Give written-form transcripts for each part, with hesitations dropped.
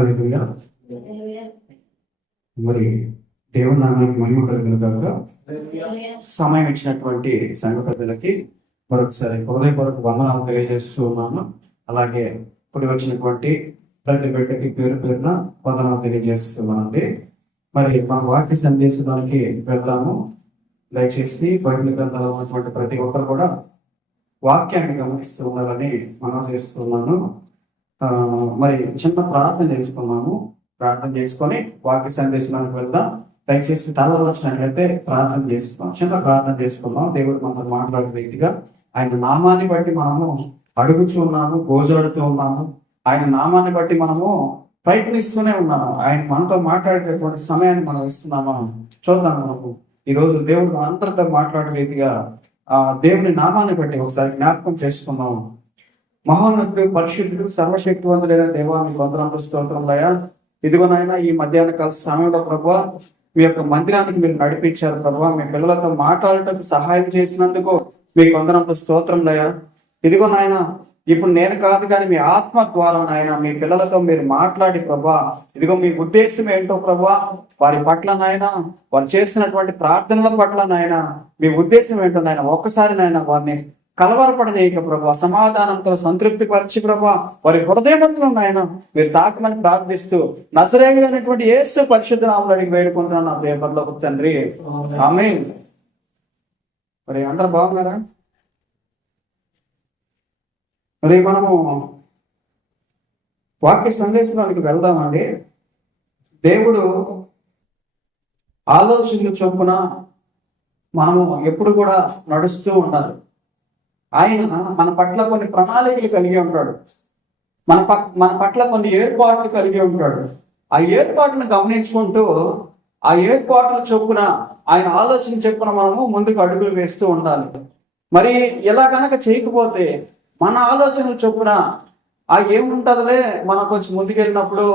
హల్లెలూయా. మరి దేవుని నామానికి మహిమ కలుగును గాక. సమయం ఇచ్చినటువంటి సంఘ పెద్దలకి మరొకసారి హృదయపూర్వక వందనాలు తెలియజేస్తూ ఉన్నాను. అలాగే ఇప్పుడు వచ్చినటువంటి ప్రతి బిడ్డకి పేరు పేరున వందనాలు తెలియజేస్తున్నానండి. మరి మన వాక్య సందేశానికి వెళ్దాము. దయచేసి బైబిల్ గ్రంథంలో ఉన్నటువంటి ప్రతి ఒక్కరు కూడా వాక్యాన్ని గమనిస్తూ ఉండాలని మనం చేస్తున్నాను. మరి చిన్న ప్రార్థన చేసుకున్నాము. ప్రార్థన చేసుకొని వాక్య సందేశానికి వెళ్దాం. దయచేసి తలలో వచ్చినట్లయితే ప్రార్థన చేసుకున్నాం. చిన్న ప్రార్థన చేసుకున్నాం. దేవుడు మనతో మాట్లాడే వ్యక్తిగా ఆయన నామాన్ని బట్టి మనము అడుగుతూ ఉన్నాము, గోజాడుతూ ఉన్నాము. ఆయన నామాన్ని బట్టి మనము ప్రయత్నిస్తూనే ఉన్నాము. ఆయన మనతో మాట్లాడేటటువంటి సమయాన్ని మనం ఇస్తున్నామా చూద్దాం. మనకు ఈరోజు దేవుడు అందరితో మాట్లాడే వ్యక్తిగా ఆ దేవుని నామాన్ని బట్టి ఒకసారి జ్ఞాపకం చేసుకున్నాము. మహోన్నతుడు, పరిశుద్ధుడు, సర్వశక్తివంతుడైన దేవా, మీకు వందనాలు స్తోత్రములయ్యా. ఇదిగోనైనా ఈ మధ్యాహ్న కాల సమయంలో ప్రభువా మీ యొక్క మందిరానికి మీరు నడిపించారు ప్రభువా. మీ పిల్లలతో మాట్లాడటకు సహాయం చేసినందుకు మీకు వందనాలు స్తోత్రములయ్యా. ఇదిగో నాయన, ఇప్పుడు నేను కాదు కానీ మీ ఆత్మ ద్వారా నాయన మీ పిల్లలతో మీరు మాట్లాడి ప్రభా, ఇదిగో మీ ఉద్దేశం ఏంటో ప్రభా, వారి పట్ల నాయన, వారు చేసినటువంటి ప్రార్థనల పట్ల నాయన మీ ఉద్దేశం ఏంటో నాయన ఒక్కసారి నాయన వారిని కలవరపడనీయక ప్రభా, సమాధానంతో సంతృప్తి పరిచి ప్రభా, వారి హృదయంలో నాయన మీరు తాకమని ప్రార్థిస్తూ నజరేయుడైనటువంటి యేసు పరిశుద్ధ నామములో అడిగి వేడుకుంటున్నాను నా పేపర్లో తండ్రి, ఆమేన్. మరి అందరూ బాగున్నారా? మరి మనము వాక్య సందేశానికి వెళ్దామండి. దేవుడు ఆలోచనలు చొప్పున మనము ఎప్పుడు కూడా నడుస్తూ ఉండాలి. ఆయన మన పట్ల కొన్ని ప్రణాళికలు కలిగి ఉంటాడు. మన పట్ల కొన్ని ఏర్పాట్లు కలిగి ఉంటాడు. ఆ ఏర్పాట్లను గమనించుకుంటూ ఆ ఏర్పాట్ల చొప్పున ఆయన ఆలోచన చొప్పున మనము ముందుకు అడుగులు వేస్తూ ఉండాలి. మరి ఇలా కనుక చేయకపోతే మన ఆలోచనల చొప్పున ఆ ఏముంటదిలే, మనం కొంచెం ముందుకెళ్ళినప్పుడు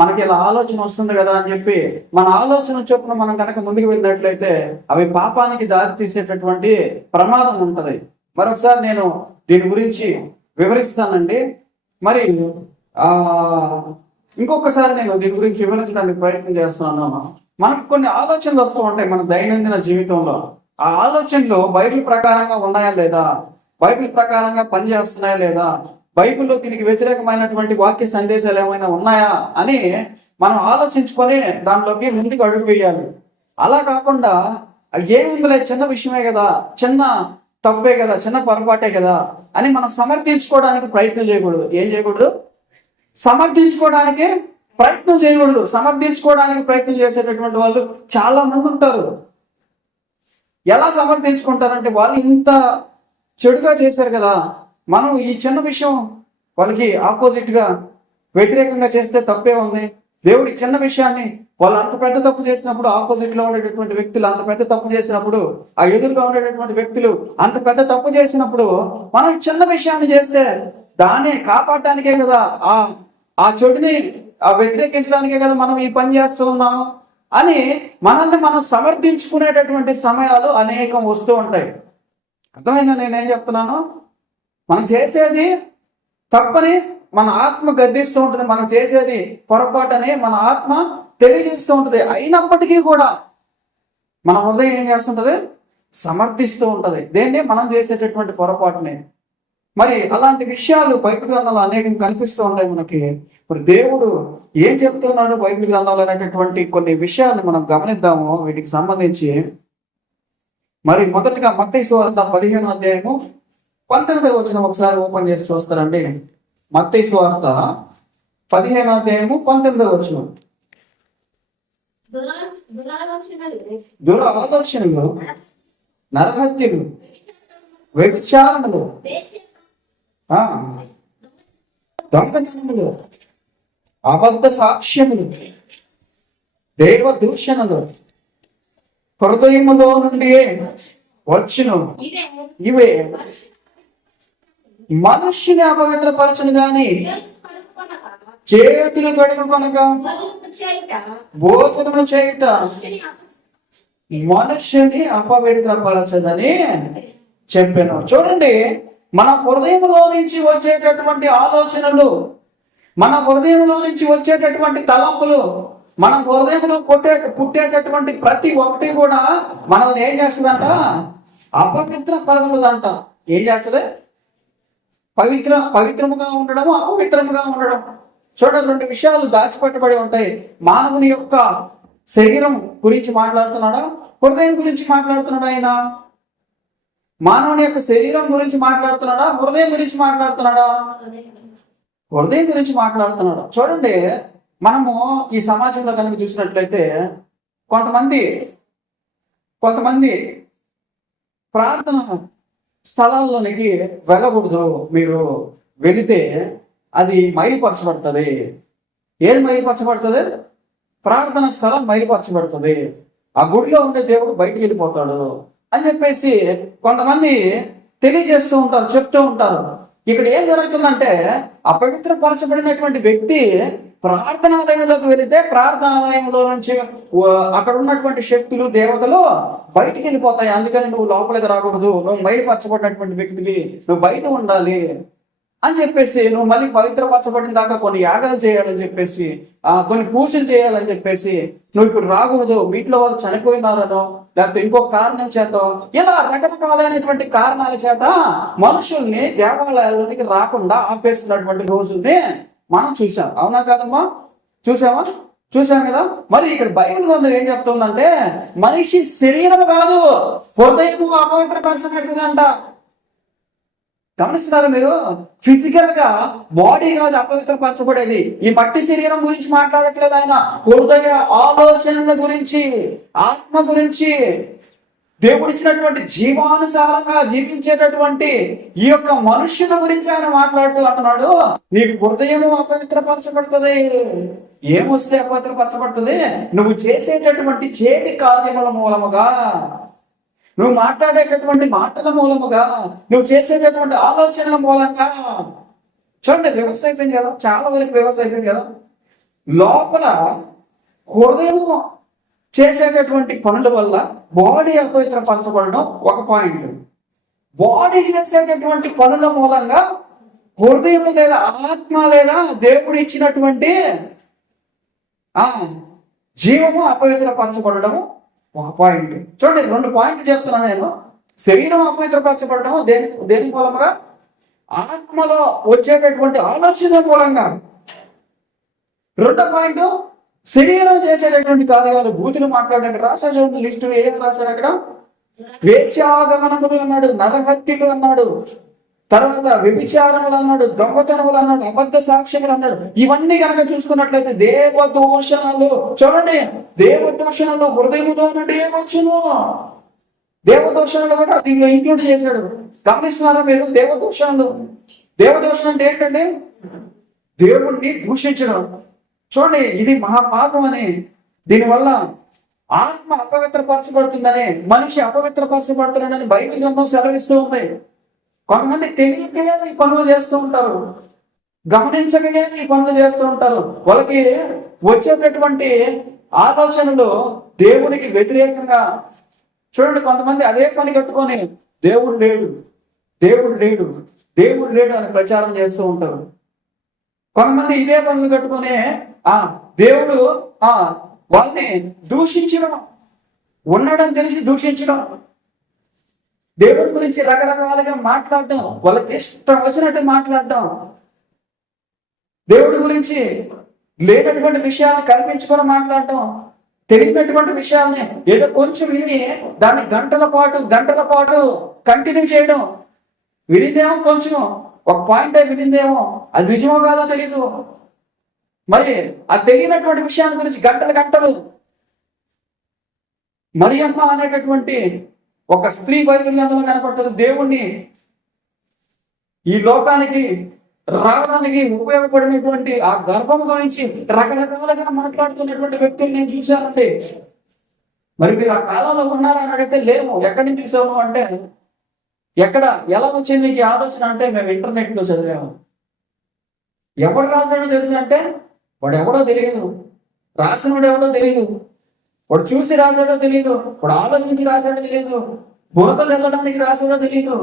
మనకి ఇలా ఆలోచన వస్తుంది కదా అని చెప్పి మన ఆలోచన చొప్పున మనం కనుక ముందుకు వెళ్ళినట్లయితే అవి పాపానికి దారి తీసేటటువంటి ప్రమాదం ఉంటది. మరొకసారి నేను దీని గురించి వివరిస్తానండి. మరి ఇంకొకసారి నేను దీని గురించి వివరించడానికి ప్రయత్నం చేస్తున్నాను. మనకు కొన్ని ఆలోచనలు వస్తూ ఉంటాయి మన దైనందిన జీవితంలో. ఆ ఆలోచనలు బైబిల్ ప్రకారంగా ఉన్నాయా లేదా, బైబిల్ ప్రకారంగా పనిచేస్తున్నాయా లేదా, బైబిల్లో దీనికి వ్యతిరేకమైనటువంటి వాక్య సందేశాలు ఏమైనా ఉన్నాయా అని మనం ఆలోచించుకొని దానిలోకి ముందుకు అడుగు వేయాలి. అలా కాకుండా ఏముందిలే, చిన్న విషయమే కదా, చిన్న తప్పే కదా, చిన్న పొరపాటే కదా అని మనం సమర్థించుకోవడానికి ప్రయత్నం చేయకూడదు. ఏం చేయకూడదు? సమర్థించుకోవడానికి ప్రయత్నం చేయకూడదు. సమర్థించుకోవడానికి ప్రయత్నం చేసేటటువంటి వాళ్ళు చాలా మంది ఉంటారు. ఎలా సమర్థించుకుంటారంటే, వాళ్ళు ఇంత చెడుగా చేశారు కదా, మనం ఈ చిన్న విషయం వాళ్ళకి ఆపోజిట్ గా వ్యతిరేకంగా చేస్తే తప్పే ఉంది. దేవుడి చిన్న విషయాన్ని వాళ్ళు అంత పెద్ద తప్పు చేసినప్పుడు, ఆపోజిట్ లో ఉండేటటువంటి వ్యక్తులు అంత పెద్ద తప్పు చేసినప్పుడు, ఆ ఎదురుగా ఉండేటటువంటి వ్యక్తులు అంత పెద్ద తప్పు చేసినప్పుడు మనం చిన్న విషయాన్ని చేస్తే దాన్ని కాపాడటానికే కదా, ఆ చెడుని వ్యతిరేకించడానికే కదా మనం ఈ పని చేస్తూ ఉన్నాము అని మనల్ని మనం సమర్థించుకునేటటువంటి సమయాలు అనేకం వస్తూ ఉంటాయి. అర్థమైందా నేనేం చెప్తున్నాను? మనం చేసేది తప్పని మన ఆత్మ గద్దిస్తూ ఉంటుంది. మనం చేసేది పొరపాటని మన ఆత్మ తెలియజేస్తూ ఉంటుంది. అయినప్పటికీ కూడా మన హృదయం ఏం చేస్తుంటది? సమర్థిస్తూ ఉంటది దేన్ని? మనం చేసేటటువంటి పొరపాటుని. మరి అలాంటి విషయాలు బైబిల్ గ్రంథంలో అనేకం కనిపిస్తూ ఉంటాయి మనకి. మరి దేవుడు ఏం చెప్తున్నాడు బైబిల్ గ్రంథంలో అనేటటువంటి కొన్ని విషయాలను మనం గమనిద్దాము. వీటికి సంబంధించి మరి మొదటిగా మత్తయి సువార్త 15వ అధ్యాయము 19వ వచనం ఒకసారి ఓపెన్ చేసి చూస్తారండి. మత్తయి సువార్త 15వ అధ్యాయము 19వ వచనం. దురాలోచనలు, నరహత్యలు, వ్యభిచారములు, దొంగతనములు, అబద్ధ సాక్ష్యములు, దైవ దూషణలు హృదయములో నుండి వచ్చును. ఇవే మనుష్యుని అపవిత్రపరచును గాని చేతులు కడుగుకొనక భోజనము చేయుట మనుష్యుని అపవిత్రపరచదని చెప్పాను. చూడండి, మన హృదయంలో నుంచి వచ్చేటటువంటి ఆలోచనలు మన హృదయంలో నుంచి వచ్చేటటువంటి తలంపులు, మన హృదయంలో పుట్టేటటువంటి ప్రతి ఒక్కటి కూడా మనల్ని ఏం చేస్తుందంట? అపవిత్రపరుస్తుందంట. ఏం చేస్తుంది? పవిత్రముగా ఉండడం, అపవిత్రముగా ఉండడం. చూడండి, రెండు విషయాలు దాచిపెట్టబడి ఉంటాయి. మానవుని యొక్క శరీరం గురించి మాట్లాడుతున్నాడా, హృదయం గురించి మాట్లాడుతున్నాడా? ఆయన మానవుని యొక్క శరీరం గురించి మాట్లాడుతున్నాడా, హృదయం గురించి మాట్లాడుతున్నాడా? హృదయం గురించి మాట్లాడుతున్నాడు. చూడండి, మనము ఈ సమాజంలో కనుక చూసినట్లయితే కొంతమంది ప్రార్థన స్థలాల్లోనికి వెళ్ళకూడదు. మీరు వెళితే అది మైలుపరచబడుతుంది. ఏది మైలుపరచబడుతుంది? ప్రార్థన స్థలం మైలుపరచబడుతుంది. ఆ గుడిలో ఉండే దేవుడు బయటికి వెళ్ళిపోతాడు అని చెప్పేసి కొంతమంది తెలియజేస్తూ ఉంటారు, చెప్తూ ఉంటారు. ఇక్కడ ఏం జరుగుతుందంటే, అపవిత్రపరచబడినటువంటి వ్యక్తి ప్రార్థనాలయంలోకి వెళితే ప్రార్థనాలయంలో నుంచి అక్కడ ఉన్నటువంటి శక్తులు, దేవతలు బయటికి వెళ్ళిపోతాయి. అందుకని నువ్వు లోపలికి రాకూడదు, నువ్వు మైలుపరచబడినటువంటి వ్యక్తివి, నువ్వు బయట ఉండాలి అని చెప్పేసి, నువ్వు మళ్ళీ పవిత్రపరచబడిన దాకా కొన్ని యాగాలు చేయాలని చెప్పేసి, కొన్ని పూజలు చేయాలని చెప్పేసి, నువ్వు ఇప్పుడు రాకూడదు, వీటిలో వాళ్ళు చనిపోయినారనో లేకపోతే ఇంకొక కారణం చేత, ఇలా రకరకాలైనటువంటి కారణాల చేత మనుషుల్ని దేవాలయాలలోనికి రాకుండా ఆపేస్తున్నటువంటి రోజుల్ని మనం చూసాం. అవునా కాదమ్మా? చూసాం కదా. మరి ఇక్కడ బైబిల్ గ్రంథం ఏం చెప్తుందంటే, మనిషి శరీరం కాదు, హృదయం అపవిత్రపరచబడుతుందంట. గమనిస్తున్నారా మీరు? ఫిజికల్ గా బాడీ కాదు అపవిత్రపరచబడేది. ఈ మట్టి శరీరం గురించి మాట్లాడట్లేదు ఆయన. హృదయ ఆలోచనల గురించి, ఆత్మ గురించి, దేవుడిచ్చినటువంటి జీవానుసారంగా జీవించేటటువంటి ఈ యొక్క మనుష్యుల గురించి ఆయన మాట్లాడుతూ అంటున్నాడు, నీకు హృదయము అపవిత్రపరచబడుతుంది. ఏమొస్తే అపవిత్రపరచబడుతుంది? నువ్వు చేసేటటువంటి చేతి కార్యముల మూలముగా, నువ్వు మాట్లాడేటటువంటి మాటల మూలముగా, నువ్వు చేసేటటువంటి ఆలోచనల మూలంగా. చూడండి, వ్యవస్థ అయిపోయింది కదా, చాలా వరకు వ్యవస్థ అయిపోయింది కదా. లోపల హృదయం చేసేటటువంటి పనుల వల్ల బాడీ అపవిత్రపరచబడడం ఒక పాయింట్. బాడీ చేసేటటువంటి పనుల మూలంగా హృదయం లేదా ఆత్మ లేదా దేవుడు ఇచ్చినటువంటి జీవము అపవిత్రపరచబడము ఒక పాయింట్. చూడండి, రెండు పాయింట్లు చెప్తున్నాను నేను. శరీరం అపవిత్రపరచబడడం దేని మూలంగా? ఆత్మలో వచ్చేటటువంటి ఆలోచన మూలంగా. రెండో పాయింట్, శరీరం చేసేటటువంటి కార్యాలు, బూతులు మాట్లాడడానికి రాశాడు లిస్టు. ఏం రాశాడు అక్కడ? వేశ్యాగమనములు అన్నాడు, నరహత్యలు అన్నాడు, తర్వాత వ్యభిచారములు అన్నాడు, దొంగతనములు అన్నాడు, అబద్ధ సాక్ష్యములు అన్నాడు. ఇవన్నీ కనుక చూసుకున్నట్లయితే దేవదూషణలు. చూడండి, దేవదూషణలు హృదయములో నుండి ఏమొచ్చును? దేవదూషణలు కూడా అది ఇంక్లూడ్ చేశాడు. గమనిస్తున్నారా మీరు? దేవదూషణ అంటే ఏంటండి? దేవుణ్ణి దూషించడం. చూడండి, ఇది మహాపాపం అని. దీనివల్ల ఆత్మ అపవిత్రపరచబడుతుందని, మనిషి అపవిత్రపరచబడుతున్నాడని బైబిల్ గ్రంథం సెలవిస్తూ ఉంది. కొంతమంది తెలియకే ఈ పనులు చేస్తూ ఉంటారు, గమనించకే ఈ పనులు చేస్తూ ఉంటారు. వాళ్ళకి వచ్చేటటువంటి ఆలోచనలు దేవునికి వ్యతిరేకంగా. చూడండి, కొంతమంది అదే పని కట్టుకొని దేవుడు లేడు అని ప్రచారం చేస్తూ ఉంటారు. కొంతమంది ఇదే పనులు కట్టుకునే దేవుడు వాళ్ళని దూషించడం, ఉన్నాడని తెలిసి దూషించడం, దేవుడి గురించి రకరకాలుగా మాట్లాడటం, వాళ్ళకి ఇష్టం వచ్చినట్టు మాట్లాడటం, దేవుడి గురించి లేనటువంటి విషయాన్ని కల్పించుకొని మాట్లాడటం, తెలియనటువంటి విషయాల్ని ఏదో కొంచెం విని దాన్ని గంటల పాటు కంటిన్యూ చేయడం. వినిందేమో కొంచెం, ఒక పాయింట్ వినిందేమో, అది నిజమో కాదో తెలీదు. మరి ఆ తెలియనటువంటి విషయాన్ని గురించి గంటలు. మరియమ్మ అనేటటువంటి ఒక స్త్రీ బైబిల్ గ్రంథంలో కనపడుతుంది. దేవుణ్ణి ఈ లోకానికి రావడానికి ఉపయోగపడినటువంటి ఆ గర్భం గురించి రకరకాలుగా మాట్లాడుతున్నటువంటి వ్యక్తులు నేను చూశానండి. మరి మీరు ఆ కాలంలో ఉన్నారా అని అడిగితే లేము. ఎక్కడి నుంచి చూసాము అంటే, ఎలా వచ్చింది నీకు ఆలోచన అంటే, మేము ఇంటర్నెట్లో చదివాము. ఎవడు రాశాడో తెలుసు అంటే, వాడు ఎవడో తెలియదు, రాసినవాడు ఎవడో తెలియదు, వాడు చూసి రాశాడో తెలియదు, వాడు ఆలోచించి రాశాడో తెలియదు, బురద చల్లడానికి రాశాడో తెలియదు.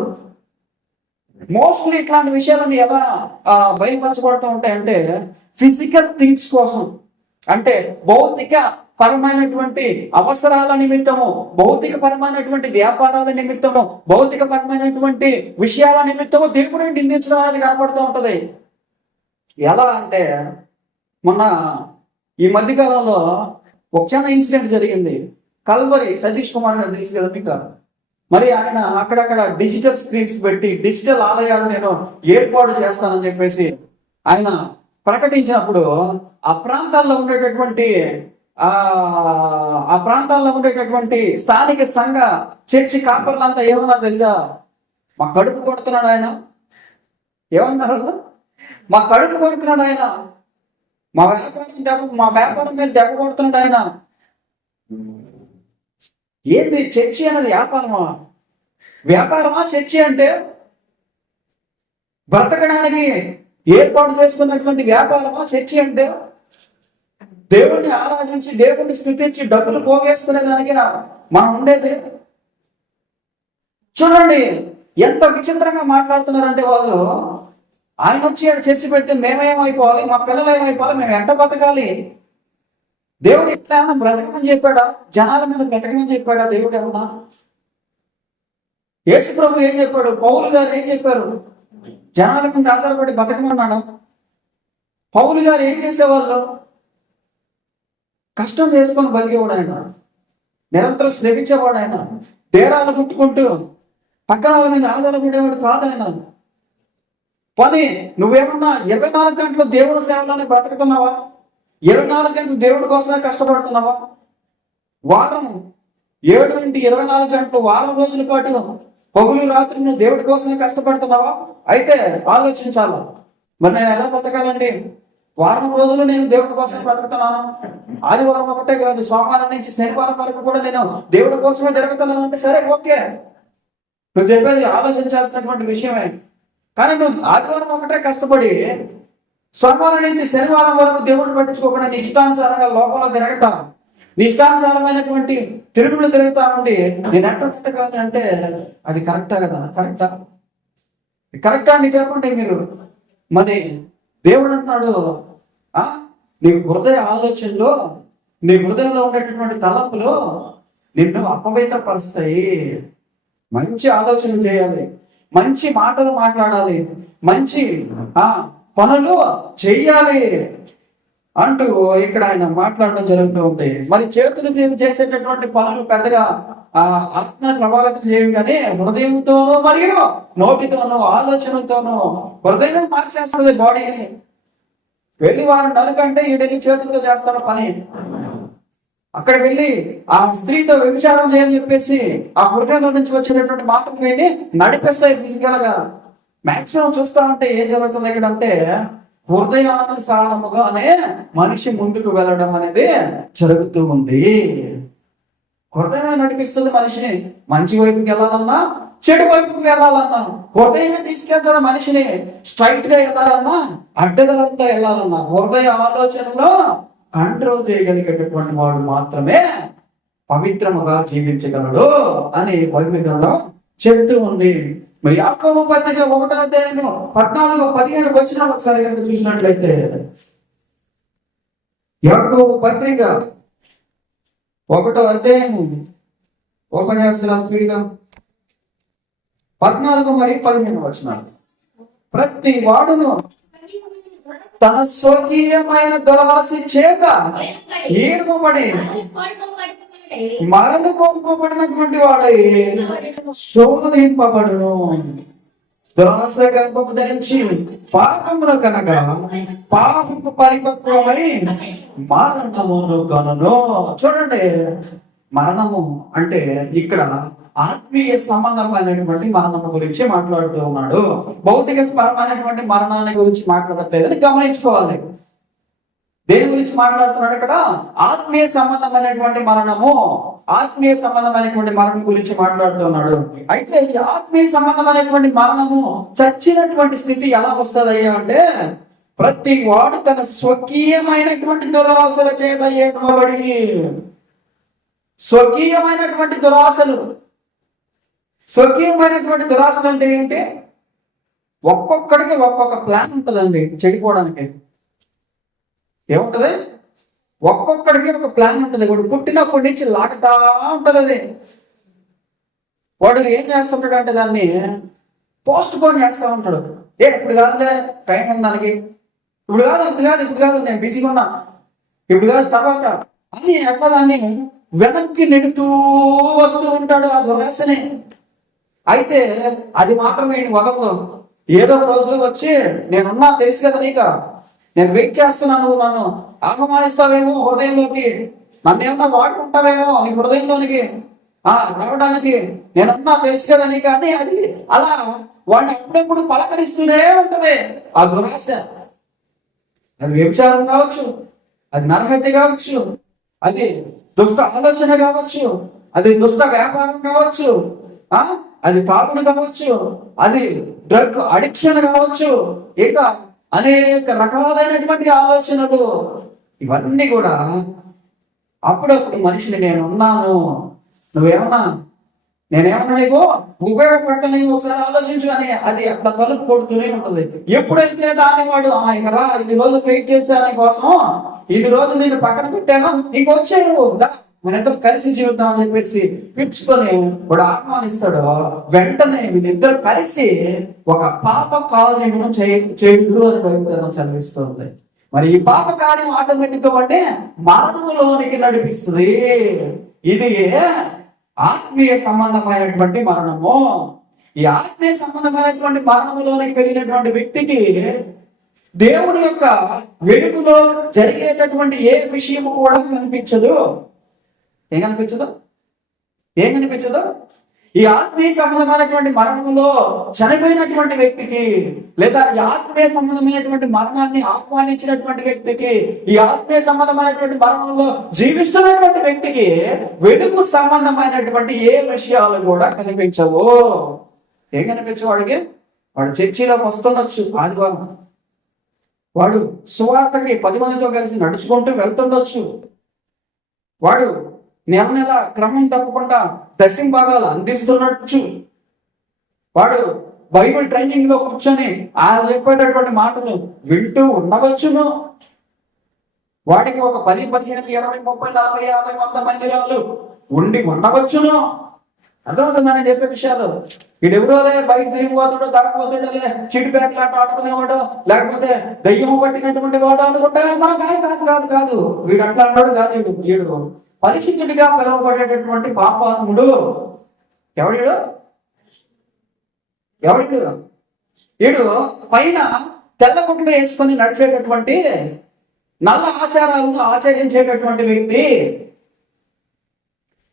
మోస్ట్లీ ఇట్లాంటి విషయాలను ఎలా బయలుపరచబడుతూ ఉంటాయంటే ఫిజికల్ థింగ్స్ కోసం, అంటే భౌతిక పరమైనటువంటి అవసరాల నిమిత్తము, భౌతిక పరమైనటువంటి వ్యాపారాల నిమిత్తము, భౌతిక పరమైనటువంటి విషయాల నిమిత్తము దేవుడిని నిందించడం అనేది కనపడుతూ ఉంటది. ఎలా అంటే మొన్న ఈ మధ్యకాలంలో ఒక చిన్న ఇన్సిడెంట్ జరిగింది. కల్వరి సతీష్ కుమార్ గారు తెలుసు కదా మీకు. మరి ఆయన అక్కడక్కడ డిజిటల్ స్క్రీన్స్ పెట్టి డిజిటల్ ఆలయాలు నేను ఏర్పాటు చేస్తానని చెప్పేసి ఆయన ప్రకటించినప్పుడు ఆ ప్రాంతాల్లో ఉండేటటువంటి స్థానిక సంఘ చర్చి కాపర్లంతా ఏమన్నారు తెలుసా? మా కడుపు కొడుతున్నాడు ఆయన. ఏమన్నారు? మా కడుపు కొడుతున్నాడు ఆయన, మా వ్యాపారం మీద దెబ్బ కొడుతున్నాడు ఆయన. ఏంది చర్చి అనేది? వ్యాపారమా చర్చి అంటే? బ్రతకడానికి ఏర్పాటు చేసుకున్నటువంటి వ్యాపారమా చర్చి అంటే? దేవుణ్ణి ఆరాధించి దేవుణ్ణి స్తుతించి డబ్బులు పోగేసుకునేదానికి మనం ఉండేది. చూడండి ఎంత విచిత్రంగా మాట్లాడుతున్నారంటే వాళ్ళు. ఆయన వచ్చి చర్చి పెడితే మేమేమైపోవాలి, మా పిల్లలు ఏమైపోవాలి, మేము ఎంత బతకాలి? దేవుడు ఎట్లా ఏమన్నా బ్రతకమని చెప్పాడా? జనాల మీద బ్రతకమని చెప్పాడా దేవుడు ఏమన్నా? యేసు ప్రభు ఏం చెప్పాడు? పౌలు గారు ఏం చెప్పారు? జనాల మీద ఆధారపడి బతకమన్నాడు. పౌలు గారు ఏం చేసేవాళ్ళు? కష్టం చేసుకొని బతికేవాడు ఆయన, నిరంతరం శ్రమించేవాడు ఆయన, డేరాలు కుట్టుకుంటూ పక్కన వాళ్ళ మీద ఆధారపడేవాడు కాదు ఆయన. పని నువ్వేమన్నా 24 గంటలు దేవుడు సేవలోనే బ్రతుకుతున్నావా? 24 గంటలు దేవుడి కోసమే కష్టపడుతున్నావా? వారం 7 నుండి 24 గంటలు వారం రోజుల పాటు పగులు రాత్రి నువ్వు దేవుడి కోసమే కష్టపడుతున్నావా? అయితే ఆలోచించాలా, మరి నేను ఎలా బ్రతకాలండి? వారం రోజులు నేను దేవుడి కోసమే బ్రతుకుతున్నాను. ఆదివారం ఒకటే కాదు, సోమవారం నుంచి శనివారం వరకు కూడా నేను దేవుడి కోసమే జరుగుతున్నాను అంటే సరే, ఓకే, నువ్వు చెప్పేది ఆలోచించాల్సినటువంటి విషయమే. కానీ నువ్వు ఆదివారం ఒకటే కష్టపడి సోమవారం నుంచి శనివారం వరకు దేవుడిని పట్టించుకోకుండా నీ ఇష్టానుసారంగా లోపల తిరగతాను, నీ ఇష్టానుసారమైనటువంటి తిరుగులు తిరుగుతా ఉండి నేను ఎట్లా బ్రతకాలి అంటే అది కరెక్టా కదా? కరెక్టా అని చెప్పండి మీరు. మరి దేవుడు అంటున్నాడు, నీ హృదయ ఆలోచనలో, నీ హృదయంలో ఉండేటటువంటి తలంపులు నిన్ను అపవిత్రపరుస్తాయి. మంచి ఆలోచనలు చేయాలి, మంచి మాటలు మాట్లాడాలి, మంచి పనులు చెయ్యాలి అంటూ ఇక్కడ ఆయన మాట్లాడడం జరుగుతూ ఉంది. మరి చేతులు చేసేటటువంటి పనులు పెద్దగా ఆత్మను ప్రభావితం చేయవు, కానీ హృదయంతోనూ మరియు నోటితోనూ ఆలోచనతోనూ హృదయం మార్చేస్తుంది బాడీని. వెళ్ళి వారు నరుకంటే ఈడెళ్ళి చేతులతో చేస్తాడు పని. అక్కడ వెళ్ళి ఆ స్త్రీతో వ్యభిచారం చేయని చెప్పేసి ఆ హృదయంలో నుంచి వచ్చేటటువంటి మాటలు వెళ్ళి నడిపిస్తాయి ఫిజికల్ గా. మాక్సిమం చూస్తా ఉంటే ఏం జరుగుతుంది ఇక్కడ అంటే హృదయానుసారముగానే మనిషి ముందుకు వెళ్ళడం అనేది జరుగుతూ ఉంది. హృదయమే నడిపిస్తుంది మనిషిని. మంచి వైపుకి వెళ్ళాలన్నా, చెడు వైపుకి వెళ్ళాలన్నా హృదయమే తీసుకెళ్తాడు మనిషిని. స్ట్రైట్ గా వెళ్ళాలన్నా, అడ్డదలంగా వెళ్ళాలన్నా హృదయ ఆలోచనలో కంట్రోల్ చేయగలిగేటటువంటి వాడు మాత్రమే పవిత్రముగా జీవించగలడు అని బైబిల్ గ్రంథం చెప్తూ ఉంది. మరి యాకోబు పత్రిక 1వ అధ్యాయము 14-15 వచనాలు ఒకసారి కనుక చూసినట్లయితే, యాకోబు పత్రిక 1వ అధ్యాయము ఓపెన్ చేస్తున్నా స్పీడ్గా, 14 మరియు 15 వచనాలు. ప్రతి వాడును తన స్వకీయమైన దురాశ చేత ఈడ్మబడి మరణ కోల్పోబడినటువంటి వాడై శోధింపబడును. దురాశ గర్భము ధరించి పాపమును కనుక పాపము పరిపక్వమై మరణమును కనును. చూడండి, మరణము అంటే ఇక్కడ ఆత్మీయ సంబంధమైనటువంటి మరణం గురించి మాట్లాడుతూ ఉన్నాడు. భౌతిక పరమైనటువంటి మరణాన్ని గురించి మాట్లాడట్లేదని గమనించుకోవాలి. దేని గురించి మాట్లాడుతున్నాడు ఇక్కడ? ఆత్మీయ సంబంధమైనటువంటి మరణము, ఆత్మీయ సంబంధమైనటువంటి మరణం గురించి మాట్లాడుతున్నాడు. అయితే ఈ ఆత్మీయ సంబంధమైనటువంటి మరణము చచ్చినటువంటి స్థితి ఎలా వస్తుందయ్యా అంటే, ప్రతి వాడు తన స్వకీయమైనటువంటి దురాశల చేత ఏడవబడి. స్వకీయమైనటువంటి దురాశలు అంటే ఏంటి? ఒక్కొక్కడికి ఒక్కొక్క ప్లాన్ ఉంటుందండి చెడిపోవడానికి. ఏముంటది? ఒక్కొక్కడికి ఒక ప్లాన్ ఉంటుంది. వాడు పుట్టినప్పటి నుంచి లాగుతా ఉంటుంది అది. వాడు ఏం చేస్తుంటాడు అంటే దాన్ని పోస్ట్ పోన్ చేస్తూ ఉంటాడు. ఇప్పుడు కాదులే, టైం ఉంది దానికి, ఇప్పుడు కాదు నేను బిజీగా ఉన్నా, ఇప్పుడు కాదు తర్వాత అని ఎట్లా దాన్ని వెనక్కి నెడుతూ వస్తూ ఉంటాడు ఆ దురాశని. అయితే అది మాత్రమే ఈయన వదలదు. ఏదో ఒక రోజు వచ్చి నేనున్నా తెలుసు కదా నీకు, నేను వెయిట్ చేస్తున్నాను, నువ్వు నన్ను ఆహ్వానిస్తావేమో హృదయంలోకి, నన్ను ఏమన్నా వాడుకుంటావేమో నీ హృదయంలోనికి రావడానికి, నేనున్నా తెలుసు కదా నీకు అని అది అలా వాడిని అప్పుడప్పుడు పలకరిస్తూనే ఉంటది ఆ దురాశ. అది వ్యభిచారం కావచ్చు, అది నరహత్య కావచ్చు, అది దుష్ట ఆలోచన కావచ్చు, అది దుష్ట వ్యాపారం కావచ్చు, అది తాగుడు కావచ్చు, అది డ్రగ్ అడిక్షన్ కావచ్చు, ఇక అనేక రకాలైనటువంటి ఆలోచనలు. ఇవన్నీ కూడా అప్పుడప్పుడు మనిషిని నేనున్నాను, నేనేమన్నా నీకు ఉపయోగపడతాను ఒకసారి ఆలోచించు అని అది అట్లా తలుపు కొడుతూనే ఉంటుంది. ఎప్పుడైతే దాన్ని వాడు ఇక రా, ఇన్ని రోజులు వెయిట్ చేశాను కోసం, ఇన్ని రోజులు నేను పక్కన పెట్టాను, ఇంకొచ్చాను మన ఇద్దరు కలిసి జీవిద్దాం అని చెప్పేసి పిలుచుకొని వాడు ఆహ్వానిస్తాడు. వెంటనే వీళ్ళిద్దరు కలిసి ఒక పాప కార్యమును చేయుదురు అని బైబిల్ చదివిస్తుంది. మరి ఈ పాప కార్యం ఆటోమేటిక్ గా అంటే మరణములోనికి నడిపిస్తుంది. ఇది ఆత్మీయ సంబంధమైనటువంటి మరణము. ఈ ఆత్మీయ సంబంధమైనటువంటి మరణములోనికి వెళ్ళినటువంటి వ్యక్తికి దేవుని యొక్క వెలుగులో జరిగేటటువంటి ఏ విషయము కూడా కనిపించదు. ఏం కనిపించదు? ఈ ఆత్మీయ సంబంధమైనటువంటి మరణములో చనిపోయినటువంటి వ్యక్తికి, లేదా ఈ ఆత్మీయ సంబంధమైనటువంటి మరణాన్ని ఆహ్వానించినటువంటి వ్యక్తికి, ఈ ఆత్మీయ సంబంధమైనటువంటి మరణంలో జీవిస్తున్నటువంటి వ్యక్తికి వెలుగు సంబంధమైనటువంటి ఏ విషయాలు కూడా కనిపించవు. ఏం కనిపించవు వాడికి? వాడు చర్చిలోకి వస్తుండొచ్చు ఆదివారం, వాడు సువార్తకి 10 మందితో కలిసి నడుచుకుంటూ వెళ్తుండొచ్చు, వాడు నెల క్రమం తప్పకుండా దశంభాగాలు అందిస్తున్నట్టు, వాడు బైబిల్ ట్రైనింగ్ లో కూర్చొని ఆ చెప్పేటటువంటి మాటలు వింటూ ఉండవచ్చును, వాడికి ఒక 10, 15, 20, 30, 40, 50, 100 మందిరాలు ఉండి ఉండవచ్చును. అర్థమవుతుందని చెప్పే విషయాలు. వీడెవరోలే బయట తిరిగిపోతాడో, తాగిపోతాడోలే, చిటి బ్యాగ్లాట ఆడుకునేవాడు, లేకపోతే దయ్యం పట్టినటువంటి వాడు అనుకుంటా మనం కాదు. వీడు అట్లా అన్నాడు కాదు. వీడు పరిశుద్ధుడిగా పిలువబడేటటువంటి పాపాత్ముడు. ఎవడు? వీడు పైన తెల్ల గుడ్డలు వేసుకొని నడిచేటటువంటి, నల్ల ఆచారాలను ఆచరించేటటువంటి వ్యక్తి.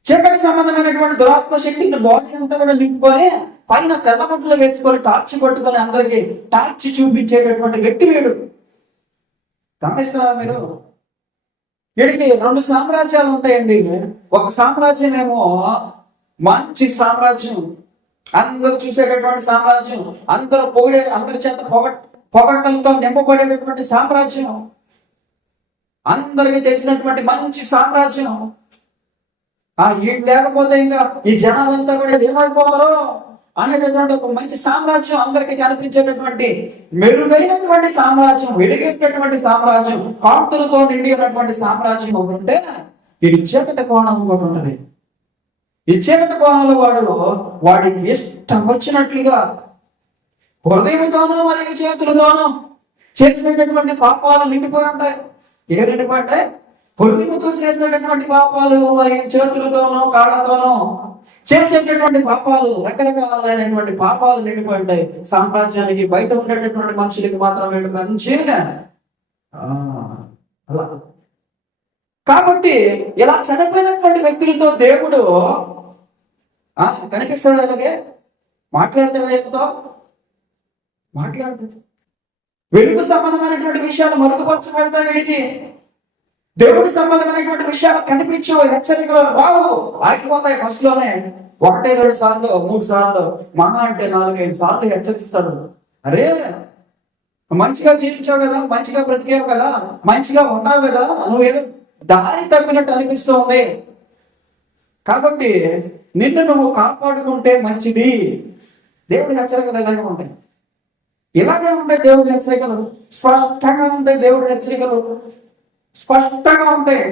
చీకటి సంబంధమైనటువంటి దురాత్మ శక్తిని బాడీ అంతా కూడా నింపుకొని పైన తెల్ల గుడ్డలు వేసుకొని టార్చ్ కొట్టుకొని అందరికి టార్చ్ చూపించేటటువంటి వ్యక్తి వీడు. గమనిస్తున్నారా మీరు? వీడికి 2 సామ్రాజ్యాలు ఉంటాయండి. ఒక సామ్రాజ్యం ఏమో మంచి సామ్రాజ్యం, అందరూ చూసేటటువంటి సామ్రాజ్యం, అందరి చేత పొగట్టలతో నింపబడేటటువంటి సామ్రాజ్యం, అందరికీ తెలిసినటువంటి మంచి సామ్రాజ్యం. వీడు లేకపోతే ఇంకా ఈ జనాలంతా కూడా ఏమైపోతారో అనేటటువంటి ఒక మంచి సామ్రాజ్యం, అందరికీ కనిపించేటటువంటి మెరుగైనటువంటి సామ్రాజ్యం, వెలుగైనటువంటి సామ్రాజ్యం, కాంతులతో నిండి ఉన్నటువంటి సామ్రాజ్యం ఒకటి ఉంటే, ఇది చీకటి కోణం ఒకటి ఉన్నది. ఈ చీకటి కోణంలో వాడికి ఇష్టం వచ్చినట్లుగా హృదయంతోనూ మరియు చేతులతోనూ చేసినటువంటి పాపాలు నిండిపోయి ఉంటాయి. ఏ నిండిపోయి ఉంటాయి? హృదయంతో చేసినటువంటి పాపాలు మరియు చేతులతోనూ కాళ్ళతోనూ చేసేటటువంటి పాపాలు, రకరకాలైనటువంటి పాపాలు నిండిపోయి ఉంటాయి. సామ్రాజ్యానికి బయట ఉండేటటువంటి మనుషులకి మాత్రం వీళ్ళు మంచి అలా. కాబట్టి ఇలా చనిపోయినటువంటి వ్యక్తులతో దేవుడు కనిపిస్తాడు. అలాగే మాట్లాడతాడు, మాట్లాడుతాడు. వెలుగు సంబంధమైనటువంటి విషయాలు మరుగుపరచబడతాయి. వీడికి దేవుడి సంబంధమైనటువంటి విషయాలు కనిపించవు, హెచ్చరికలు రావు, ఆగిపోతాయి. ఫస్ట్ లోనే 1, 2 సార్లు, 3 సార్లు, మహా అంటే 4, 5 సార్లు హెచ్చరిస్తాడు. అరే మంచిగా జీవించావు కదా, మంచిగా బ్రతికావు కదా, మంచిగా ఉన్నావు కదా, నువ్వేదో దారి తప్పినట్టు అనిపిస్తుంది, కాబట్టి నిన్ను నువ్వు కాపాడుకుంటే మంచిది. దేవుడి హెచ్చరికలు ఎలాగే ఉంటాయి. ఇలాగే ఉంటాయి దేవుడి హెచ్చరికలు, స్పష్టంగా ఉంటాయి దేవుడి హెచ్చరికలు, స్పష్టంగా ఉంటాయి.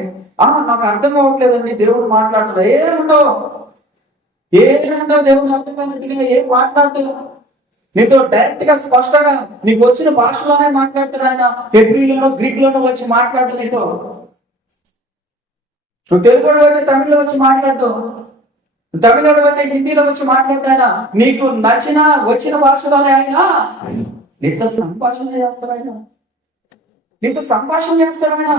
నాకు అర్థం కావట్లేదండి దేవుడు మాట్లాడుతున్నా, ఏముండవు దేవుడు అర్థం కానట్టుగా ఏం మాట్లాడుతూ నీతో డైరెక్ట్ గా స్పష్టంగా నీకు వచ్చిన భాషలోనే మాట్లాడుతాడు ఆయన. హెబ్రీలోనో గ్రీకులోనో వచ్చి మాట్లాడు నీతో. నువ్వు తెలుగులో అయితే తమిళ్లో వచ్చి మాట్లాడుతూ, తమిళోడు అయితే హిందీలో వచ్చి మాట్లాడుతూ ఆయన నీకు నచ్చిన వచ్చిన భాషలోనే ఆయన నీతో సంభాషణ చేస్తాడు. నీతో సంభాషణ చేస్తాడు ఆయన.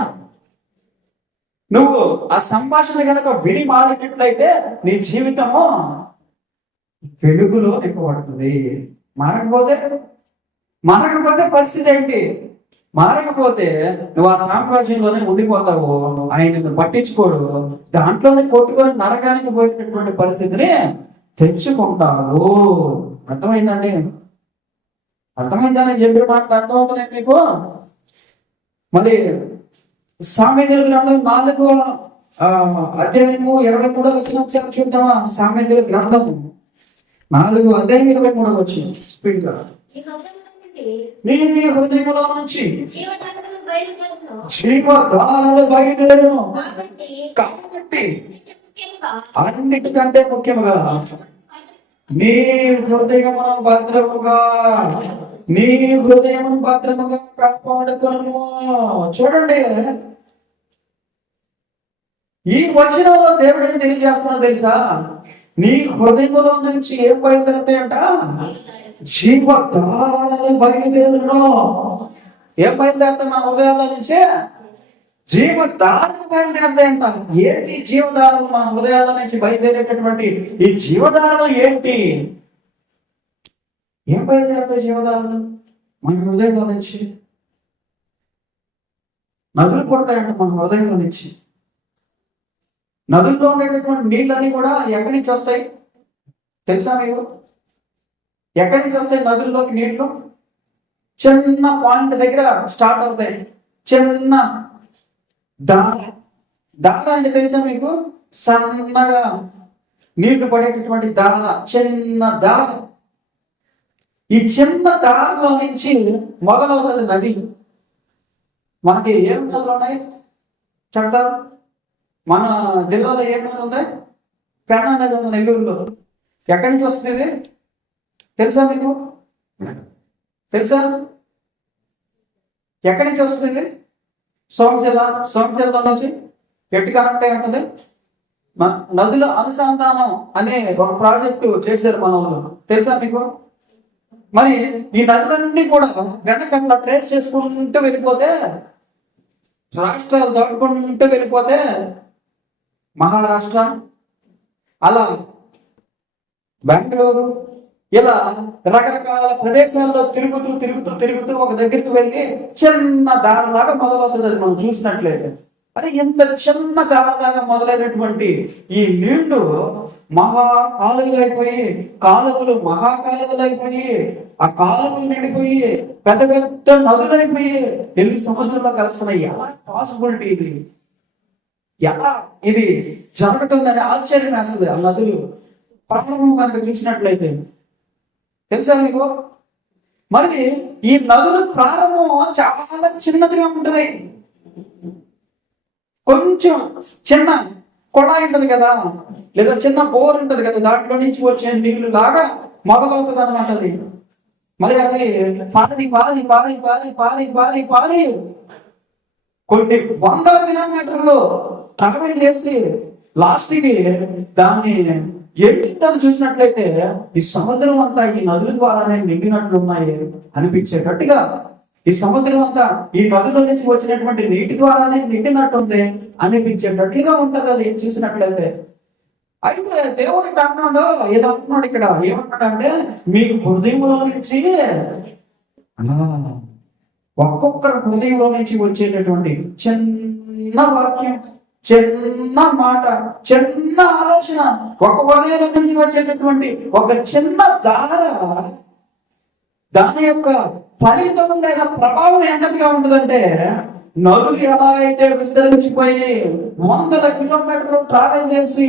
నువ్వు ఆ సంభాషణ కనుక విని మారినట్లయితే నీ జీవితము వెలుగులో నింపబడుతుంది. మారకపోతే పరిస్థితి ఏంటి? మారకపోతే నువ్వు ఆ సామ్రాజ్యంలోనే ఉండిపోతావు, ఆయన పట్టించుకోడు, దాంట్లోనే కొట్టుకొని నరకానికి పోయినటువంటి పరిస్థితిని తెచ్చుకుంటావు. అర్థమైందండి? అర్థమైందని చెప్పిన మాట అర్థమవుతున్నాయి మీకు? మరి సామెతల గ్రంథం 4వ అధ్యాయము 23వ వచనం ఒకసారి చూద్దామా? సామెతల గ్రంథం 4వ అధ్యాయం 23వ వచనం స్పీడ్ గా. నీ హృదయములో నుంచి జీవధారలు బయలుదేరును కాబట్టి అన్నిటికంటే ముఖ్యంగా నీ హృదయమును భద్రముగా కాపాడుకొను. చూడండి, ఈ వచనంలో దేవుడు ఏం తెలియజేస్తున్నాడో తెలుసా? నీ హృదయంలో నుంచి ఏం బయలుదేరుతాయంట? జీవధారలు బయలుదేరును. ఏం బయలుదేరుతాయి మన హృదయాల నుంచి? జీవధారలు బయలుదేరుతాయంట. ఏంటి జీవధారలు? మన హృదయాల నుంచి బయలుదేరేటటువంటి ఈ జీవధారలు ఏంటి? ఏం బయలుదేరుతాయి జీవధారలు మన హృదయంలో నుంచి? నదులు పుడతాయంట మన హృదయంలో నుంచి. నదుల్లో ఉండేటటువంటి నీళ్ళన్నీ కూడా ఎక్కడి నుంచి వస్తాయి తెలుసా మీకు? ఎక్కడి నుంచి వస్తాయి నదుల్లోకి నీళ్లు? చిన్న పాయింట్ దగ్గర స్టార్ట్ అవుతాయి. చిన్న దార అంటే తెలుసా మీకు? సన్నగా నీళ్లు పడేటటువంటి దార, చిన్న దార. ఈ చిన్న దారిలో నుంచి మొదలవుతుంది నది. మనకి ఏం నదులు ఉన్నాయి చెప్తారు? మన జిల్లాలో ఏం నది ఉంది? పెన్నా నది ఉంది నెల్లూరులో. ఎక్కడి నుంచి వస్తుంది ఇది తెలుసా మీకు? తెలుసా ఎక్కడి నుంచి వస్తుంది ఇది? సోమశిల నుంచి ఎట్టి కనెక్ట్ అయి ఉంటుంది. నదుల అనుసంధానం అనే ఒక ప్రాజెక్టు చేశారు మన వాళ్ళు, తెలుసా మీకు? మరి ఈ నదులన్నీ కూడా వెనకట్లా ట్రేస్ చేసుకుంటూ వెళ్ళిపోతే, రాష్ట్రాలు దాటుకుంటూ వెళ్ళిపోతే, మహారాష్ట్ర, అలా బెంగళూరు, ఇలా రకరకాల ప్రదేశాల్లో తిరుగుతూ ఒక దగ్గరికి వెళ్ళి చిన్న దారిలాగా మొదలవుతుంది. అది మనం చూసినట్లయితే అరే ఎంత చిన్న దారిలాగా మొదలైనటువంటి ఈ నీళ్లు మహా కాలువలైపోయి, కాలువలు మహాకాలువలైపోయి, ఆ కాలువలు నిండిపోయి పెద్ద పెద్ద నదులైపోయి వెళ్ళి సముద్రంలో కలుస్తున్నాయి. ఎలా పాసిబిలిటీ ఇది? ఎలా ఇది జరుగుతుందని ఆశ్చర్యం వేస్తుంది. ఆ నదులు ప్రారంభం కనుక చూసినట్లయితే తెలుసా మీకు? మరి ఈ నదుల ప్రారంభం చాలా చిన్నదిగా ఉంటుంది. కొంచెం చిన్న కొళాయి ఉంటుంది కదా, లేదా చిన్న బోర్ ఉంటుంది కదా, దాంట్లో నుంచి వచ్చే నీళ్లు లాగా మొదలవుతుంది అనమాట అది. మరి అది పారి పారి పారి పారి పారి పారి పారి కొన్ని వందల కిలోమీటర్లు ట్రావెల్ చేసి లాస్ట్కి దాన్ని ఏంటని చూసినట్లయితే ఈ సముద్రం అంతా ఈ నదుల ద్వారానే నిండినట్లున్నాయి అనిపించేటట్టుగా, ఈ సముద్రం అంతా ఈ నదుల నుంచి వచ్చినటువంటి నీటి ద్వారానే నిండినట్టుంది అనిపించేటట్లుగా ఉంటది అది చూసినట్లయితే. అయితే దేవుడు అంటున్నాడు, ఏదంటున్నాడు ఇక్కడ? ఏమంటున్నాడు అంటే మీ హృదయంలో నుంచి, ఒక్కొక్కరి హృదయంలో నుంచి వచ్చేటటువంటి చిన్న వాక్యం, చిన్న మాట, చిన్న ఆలోచన, ఒక హృదయం నుంచి వచ్చేటటువంటి ఒక చిన్న దార, దాని యొక్క ఫలితం లేదా ప్రభావం ఎంతగా ఉంటుందంటే నదులు ఎలా అయితే విస్తరించిపోయి వందల కిలోమీటర్లు ట్రావెల్ చేసి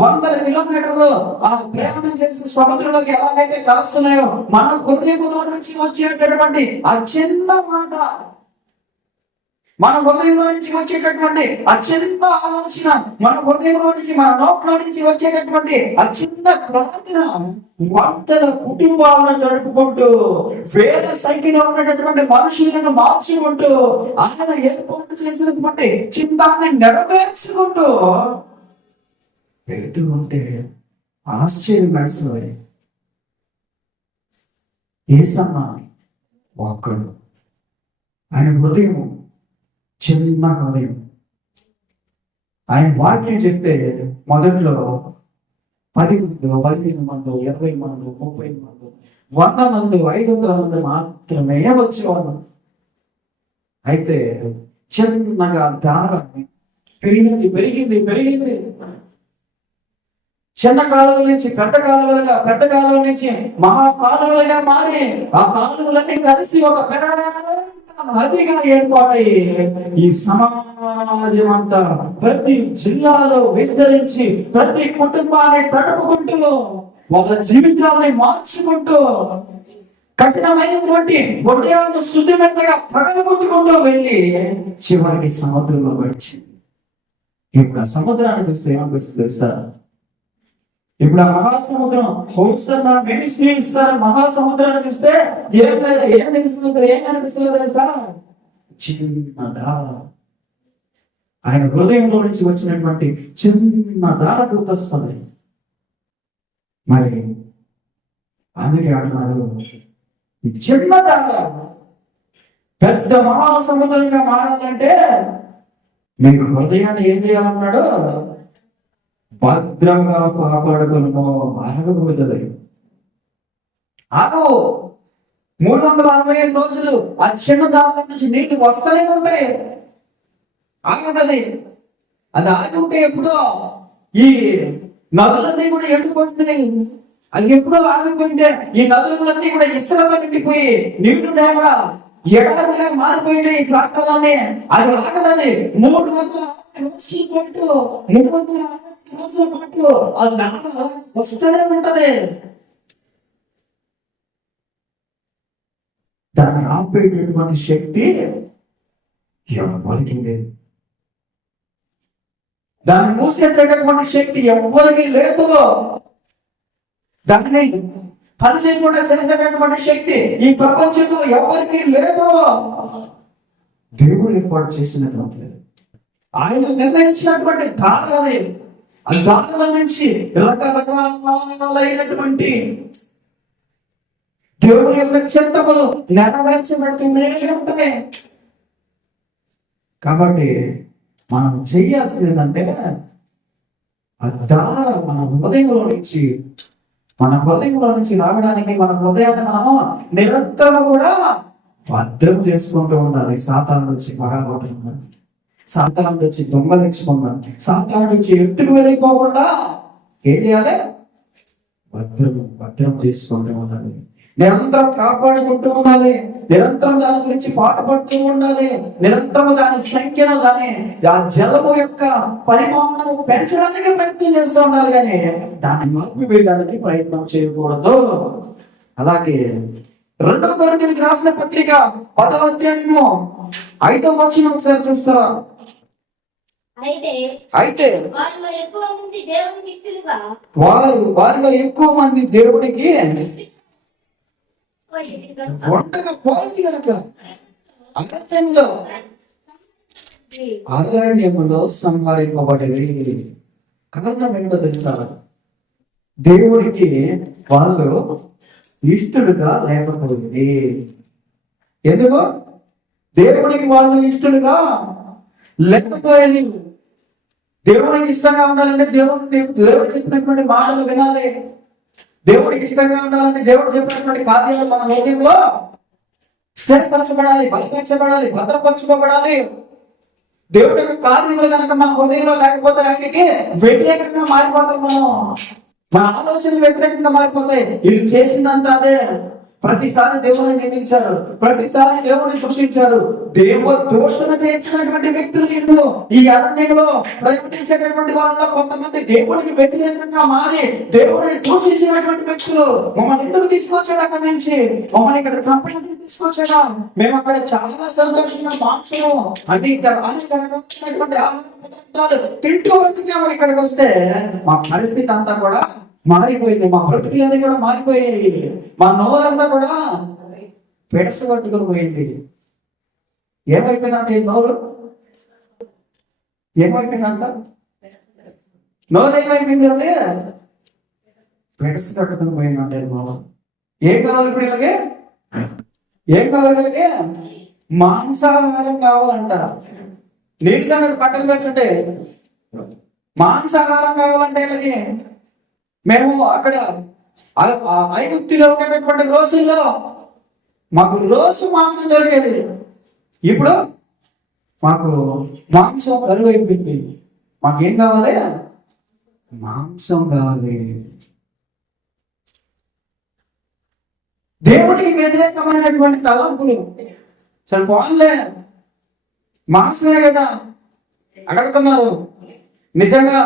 వందల కిలోమీటర్లు ఆ ప్రయాణం చేసి సముద్రంలోకి ఎలాగైతే కలుస్తున్నాయో మన హృదయంలో నుంచి వచ్చేటటువంటి ఆ చిన్న మాట, మన హృదయంలో నుంచి వచ్చేటటువంటి ఆ చిన్న ఆలోచన, మన హృదయంలో నుంచి మన నోట్లో నుంచి వచ్చేటటువంటి ఆ చిన్న ప్రార్థన వందల కుటుంబాలను జరుపుకుంటూ వేల సంఖ్యలో ఉన్నటువంటి మనుషులను మార్చుకుంటూ ఆయన ఏర్పాటు చేసినటువంటి చిత్తాన్ని నెరవేర్చుకుంటూ వెళుతూ ఉంటే ఆశ్చర్యం వేస్తుంది. యేసయ్య ఒక్కడు, ఆయన హృదయం చిన్న హృదయం. ఆయన వాక్యం చెప్తే మొదట్లో 10 మంది, 15 మంది, 20 మంది, 30 మంది, 100 మంది, 500 మంది మాత్రమే వచ్చేవాళ్ళు. అయితే చిన్నగా దార పెరిగింది పెరిగింది పెరిగింది. చిన్న కాలువల నుంచి పెద్ద కాలువలుగా, పెద్ద కాలువల నుంచి మహా కాలువలుగా మారి ఆ కాలువలన్నీ కలిసి ఒక పెద్ద నదిగా ఏర్పాటై ఈ సమాజం అంతా ప్రతి జిల్లాలో విస్తరించి ప్రతి కుటుంబాన్ని తడుపుకుంటూ వాళ్ళ జీవితాన్ని మార్చుకుంటూ కఠినమైనటువంటి హృదయాన్ని శుద్ధిమెత్తగా పగలగొట్టుకుంటూ వెళ్ళి చివరికి సముద్రంలో వచ్చింది. ఇప్పుడు ఆ సముద్రాన్ని చూస్తే ఏమనిపిస్తుంది తెలుసా? ఇప్పుడు ఆ మహాసముద్రం హోస్టల్ మినిస్ట్రీ ఇస్తారు. మహాసముద్రాన్ని చూస్తే ఏం కనిపిస్తుంది తెలుసా? చిన్న దార, ఆయన హృదయంలో నుంచి వచ్చినటువంటి చిన్న దార గుర్తొస్తుంది. మరి అందుకే అంటున్నాడు, ఈ చిన్న దార పెద్ద మహాసముద్రంగా మారాలంటే మీకు హృదయాన్ని ఏం చేయాలన్నాడు? భద్రంగా కాపాడుకును. ఆగకూడదు, ఆగవు. 365 రోజులు ఆ చిన్న దారి నుంచి నీళ్లు వస్తూనే ఉంటాయి, ఆగదది. అది ఆగి ఉంటే ఎప్పుడో ఈ నదులన్నీ కూడా ఎండిపోతుంది. అది ఎప్పుడో ఆగిపోయింటే ఈ నదులన్నీ కూడా ఇసుకతో నిండిపోయి నీళ్లు లేక ఎడలుగా మారిపోయినాయి ఈ ప్రాంతాలన్నీ. అది ఆగదది. 300 రోజుల పాటు ఆ దార వస్తూనే ఉంటది. దాన్ని ఆపేటటువంటి శక్తి ఎవరికి లేదు. దాన్ని మూసేసేటటువంటి శక్తి ఎవరికి లేదు. దాన్ని పని చేయకుండా చేసేటటువంటి శక్తి ఈ ప్రపంచంలో ఎవరికి లేదు. దేవుడు ఏర్పాటు చేసినటువంటి, ఆయన నిర్ణయించినటువంటి దారాలే. ఆ దారుల నుంచి రకరకాలైనటువంటి దేవుడి యొక్క చిత్తములు నెరవేర్చబడుతూనే ఉంటాయి. కాబట్టి మనం చేయాల్సింది ఏంటంటే ఆ దార మన హృదయంలో నుంచి రావడానికి మన హృదయాన్ని మనము నిరంతరం కూడా భద్రం చేసుకుంటూ ఉండాలి. సాతాను నుంచి పగలగొట్టకుండా, సాతాను నుంచి దొంగలించకుండా, సాతాను నుంచి ఎత్తుకు వెళ్ళిపోకుండా ఏం చేయాలి? భద్రం చేసుకుంటూ ఉండాలి. నిరంతరం కాపాడుకుంటూ ఉండాలి. నిరంతరం దాని గురించి పాటుపడుతూ ఉండాలి. నిరంతరం దాని సంఖ్యను, ఆ జలము యొక్క పరిమాణం పెంచడానికి ప్రయత్నం చేస్తూ ఉండాలి, కానీ దాన్ని ఆపివేయడానికి ప్రయత్నం చేయకూడదు. అలాగే 2 కొరింథీయులకు రాసిన పత్రిక 10వ అధ్యాయము 5వ వచనం ఒకసారి చూస్తారా? అయితే వారిలో ఎక్కువ మంది దేవునికి వంటగా పోయింది కనుక అరణ్యములో సంహరింపబడేది. కారణం ఏంటో తెలుసా? దేవుడికి వాళ్ళు ఇష్టలుగా లేకపోయింది. ఎందుకు దేవుడికి వాళ్ళు ఇష్టలుగా లేకపోయేది? దేవుడికి ఇష్టంగా ఉండాలంటే దేవుడు చెప్పినటువంటి మాటలు వినాలి. దేవుడికి ఇష్టంగా ఉండాలంటే దేవుడు చెప్పినటువంటి కార్యాలు మన హృదయంలో స్థిరపరచబడాలి, బలపరచబడాలి, భద్రపరచుకోబడాలి. దేవుడి యొక్క కార్యములు కనుక మన హృదయంలో లేకపోతే ఆయనకి వ్యతిరేకంగా మారిపోతాం. మన ఆలోచనలు వ్యతిరేకంగా మారిపోతాయి. వీళ్ళు చేసిందంతా అదే, ప్రతిసారి దేవుని నిందించారు, ప్రతిసారి దేవుని దూషించారు. దేవ దూషణ చేసినటువంటి వ్యక్తులు వీళ్ళు ఈ అరణ్యంలో ప్రయత్నించేటటువంటి వాళ్ళలో కొంతమంది దేవుడికి వ్యతిరేకంగా మారి దేవుడిని దూషించినటువంటి వ్యక్తులు. మమ్మల్ని ఎందుకు తీసుకొచ్చాడు అక్కడి నుంచి? మమ్మల్ని ఇక్కడ చంపడానికి తీసుకొచ్చాడా? మేము అక్కడ చాలా సంతోషంగా మాంసము అంటే ఇక్కడ అనేకటువంటి ఆహార పదార్థాలు తింటూ బ్రతికాము. ఇక్కడికి వస్తే మా పరిస్థితి అంతా కూడా మారిపోయింది. మా బ్రతుకులన్నీ కూడా మారిపోయాయి. మా నోరంతా కూడా పెడస పట్టుకుని పోయింది. ఏమైపోయిందంటే నోరు ఏమైపోయిందంట? నోరు ఏమైపోయింది? అదే పెడస కట్టుకుని పోయిందంటే నోరు. ఏం కావాలి ఇప్పుడు ఇలాగే? ఏం కావాలి ఇలాగే? మాంసాహారం కావాలంట. నీటి సంగతి పక్కన పెట్టండి. మాంసాహారం కావాలంటే ఇలాగే మేము అక్కడ ఐగుప్తులో ఉండేటటువంటి రోజుల్లో మాకు రోజు మాంసం దొరికేది. ఇప్పుడు మాకు మాంసం కరువు అయిపోయింది. మాకేం కావాలి? మాంసం కావాలి. దేవుడికి వ్యతిరేకమైనటువంటి తలంపులు. సరే పోన్లే, మాంసమే కదా అడుగుతున్నారు. నిజంగా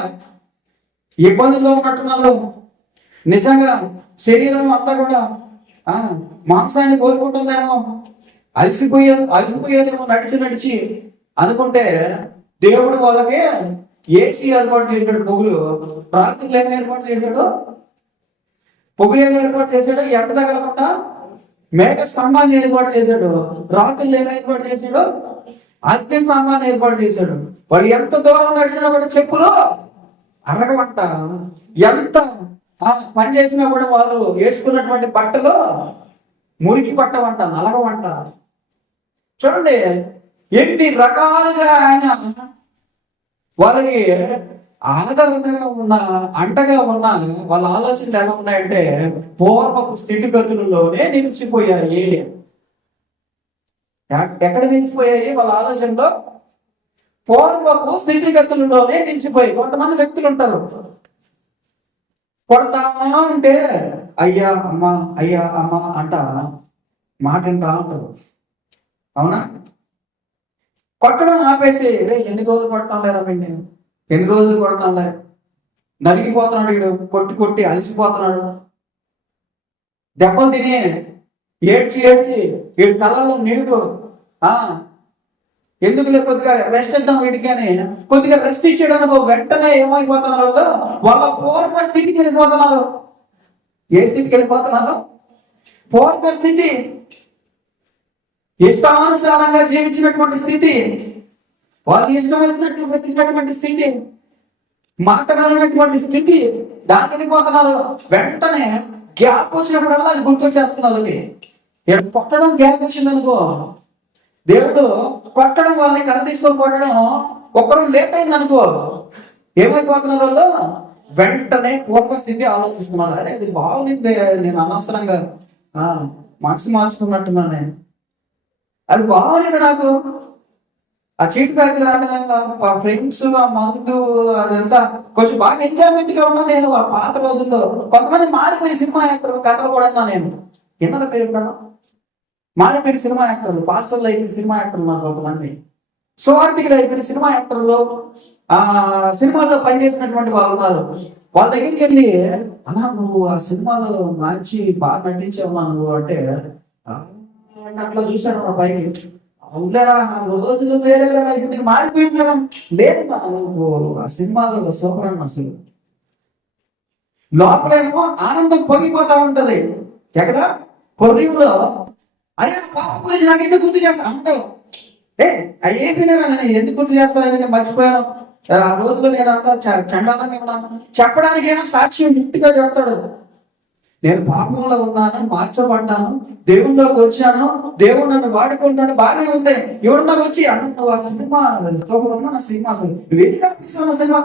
ఇబ్బందుల్లో ఉన్నట్టున్నారు. నిజంగా శరీరం అంతా కూడా మాంసాన్ని కోరుకుంటుందేమో, అలసిపోయేదేమో నడిచి అనుకుంటే దేవుడు వాళ్ళకి ఏసీ ఏర్పాటు చేశాడు. పొగులు రాత్రులు ఏం ఏర్పాటు చేశాడు? పొగులు ఏం ఏర్పాటు చేశాడు? ఎండ తగలకుండా మేఘ స్తంభాన్ని ఏర్పాటు చేశాడు. రాత్రులు ఏం ఏర్పాటు చేశాడు? అగ్ని స్తంభాన్ని ఏర్పాటు చేశాడు. వాడు ఎంత దూరం నడిచినా కూడా చెప్పులు అరగమంట. ఎంత పని చేసినా కూడా వాళ్ళు వేసుకున్నటువంటి బట్టలు మురికి పట్టవంట, నలగవంట. చూడండి ఎన్ని రకాలుగా ఆయన వాళ్ళకి ఆదరణగా ఉన్న అంటగా ఉన్న వాళ్ళ ఆలోచనలు ఎలా ఉన్నాయంటే పూర్వపు స్థితిగతులలోనే నిలిచిపోయాయి. ఎక్కడ నిలిచిపోయాయి వాళ్ళ ఆలోచనలో? పూర్వపు స్థితిగతులలోనే నిలిచిపోయి. కొంతమంది వ్యక్తులు ఉంటారు, కొడతా ఉంటే అయ్యా అమ్మా అయ్యా అమ్మా అంట మాట వింటా ఉంటారు. అవునా? కొట్టడం ఆపేసి ఎన్ని రోజులు కొడతాంలేరా పిండి, ఎన్ని రోజులు కొడతాంలే, నలిగిపోతున్నాడు వీడు, కొట్టి కొట్టి అలసిపోతున్నాడు, దెబ్బలు తిని ఏడ్చి వీడి కళ్ళలో నీరు. ఎందుకు కొద్దిగా రెస్ట్ ఇద్దాం వీడికి అని కొద్దిగా రెస్ట్ ఇచ్చేయడానికి వెంటనే ఏమైపోతున్నారు? వాళ్ళ పూర్వ స్థితికి వెళ్ళిపోతున్నారు. ఏ స్థితికి వెళ్ళిపోతున్నారు? పూర్వ స్థితి, ఇష్టానుసారంగా జీవించినటువంటి స్థితి, వాళ్ళు ఇష్టం వచ్చినట్లు బ్రతికినటువంటి స్థితి, మాట వెళ్ళినటువంటి స్థితి, దానికి వెళ్ళిపోతున్నారు. వెంటనే గ్యాప్ వచ్చినప్పుడల్లా అది గుర్తొచ్చేస్తున్నారు. కొట్టడం గ్యాప్ వచ్చిందనుకో, దేవుడు కొట్టడం, వాళ్ళని కర్ర తీసుకొని కొట్టడం ఒక్కరు లేట్ అయింది అనుకో, ఏమైపోతున్నారు వాళ్ళు? వెంటనే పూర్వ స్థితి ఆలోచిస్తున్నారు. అరే ఇది బాగుంది, నేను అనవసరంగా మనసు మార్చుకున్నట్టున్నాను, అది బాగుంది నాకు. ఆ చీట్ బ్యాగ్ ఆ ఫ్రెండ్స్, ఆ మందు, అదంతా కొంచెం బాగా ఎంజాయ్మెంట్ గా ఉన్నా నేను ఆ పాత రోజుల్లో. కొంతమంది మారిపోయిన సినిమా యాక్టర్ కథలు కూడా నేను విన్నారా మీరు? మారిపోయిన సినిమా యాక్టర్లు, పాస్టర్లు అయిపోయిన సినిమా యాక్టర్లు, నాకు కొంతమంది సువార్థికులు అయిపోయిన సినిమా యాక్టర్లు, సినిమాల్లో పనిచేసినటువంటి వాళ్ళు ఉన్నారు. వాళ్ళ దగ్గరికి వెళ్ళి అన్నా నువ్వు ఆ సినిమాలో మంచి బాగా నటించావు నువ్వు అంటే అట్లా చూశాను నా పైకి. అవులేరా రోజులు వేరే ఇప్పుడు నీకు మారిపోయింది కదా. లేదు నువ్వు ఆ సినిమాలో సూపర్ అన్న. అసలు లోపలేమో ఆనందం పొంగిపోతా ఉంటది. ఎక్కడ? హృదయంలో అరే పాపం గురించి నాకు ఎందుకు గుర్తు చేస్తా అంటావు. ఏమైనా ఎందుకు గుర్తు చేస్తాను, నేను మర్చిపోయాను, ఆ రోజులో నేను అంతా చండాలంగా ఉన్నాను చెప్పడానికి ఏమో సాక్ష్యం ఇంటిగా చెప్తాడు. నేను పాపంలో ఉన్నాను, మార్చబడ్డాను, దేవుళ్ళలోకి వచ్చాను, దేవుడు నన్ను వాడుకుంటాను, బాగానే ఉంది. ఎవరు నాకు వచ్చి అన్న నువ్వు ఆ సినిమా ఉన్నా నా సినిమా అసలు నువ్వు ఎందుకు అనిపిస్తున్నా సినిమా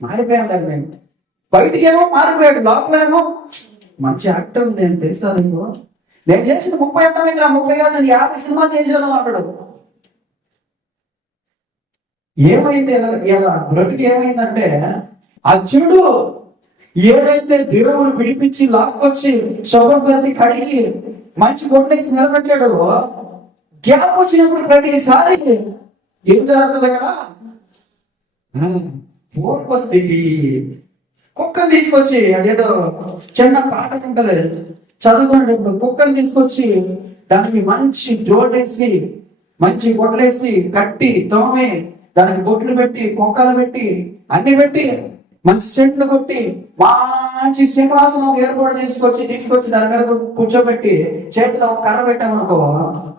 మారిపోయాను. దాన్ని నేను బయటికి ఏమో మారిపోయాడు, లోపలేమో మంచి యాక్టర్ నేను తెలుసా నీకు, నేను చేసిన 30 ఏళ్ళ 30 కాదు నేను 50 సినిమాలు చేశాను అంటాడు. ఏమైంది ఇలా బ్రతికి ఏమైందంటే ఆ చెడు ఏదైతే దేవుడు విడిపించి లాక్కొచ్చి శుభ్రపరిచి కడిగి మంచి గొడ్లేసి నిలబెట్టాడో గ్యాప్ వచ్చినప్పుడు ప్రతిసారి ఏం జరుగుతుంది కదా, ఓర్పు వస్తుంది. కుక్కను తీసుకొచ్చి, అదేదో చిన్న పాట ఉంటది చదువుకునేటప్పుడు, కుక్కను తీసుకొచ్చి దానికి మంచి జోడేసి మంచి గొడ్లేసి కట్టి తోమే దానికి బొట్లు పెట్టి కుక్కలు పెట్టి అన్ని పెట్టి మంచి సెంట్లు కొట్టి మంచి సింహాసనం ఏర్పాటు తీసుకొచ్చి దాని మీద కూర్చోబెట్టి చేతిలో ఒక కర్ర పెట్టామనుకో,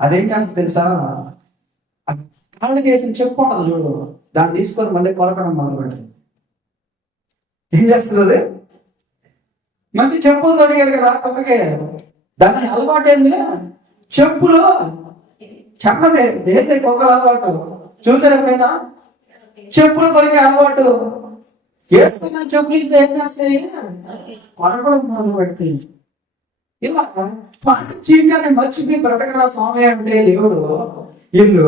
అదేం చేస్తుంది తెలుసా? కాళ్ళకి వేసిన చెప్పు ఉండదు చూడు, దాన్ని తీసుకొని మళ్ళీ కొలకడం మొదలు పెడుతుంది. ఏం చేస్తుంది? మంచి చెప్పులు తొడిగారు కదా కుక్కకి, దాని అలవాటు ఏంది? చెప్పులు చెప్పదే ఏంటి కుక్కల అలవాటు చూసారు ఎప్పుడైనా? చెప్పులు కొరికే అలవాటు. వేసుకున్న చెప్పులు ఇస్తే ఏం చేస్తాయి? కొనకడం మొదలు పెడతాయి. ఇలా పాత జీవితాన్ని మర్చిపోయి బ్రతకరా స్వామి అంటే దేవుడు వీళ్ళు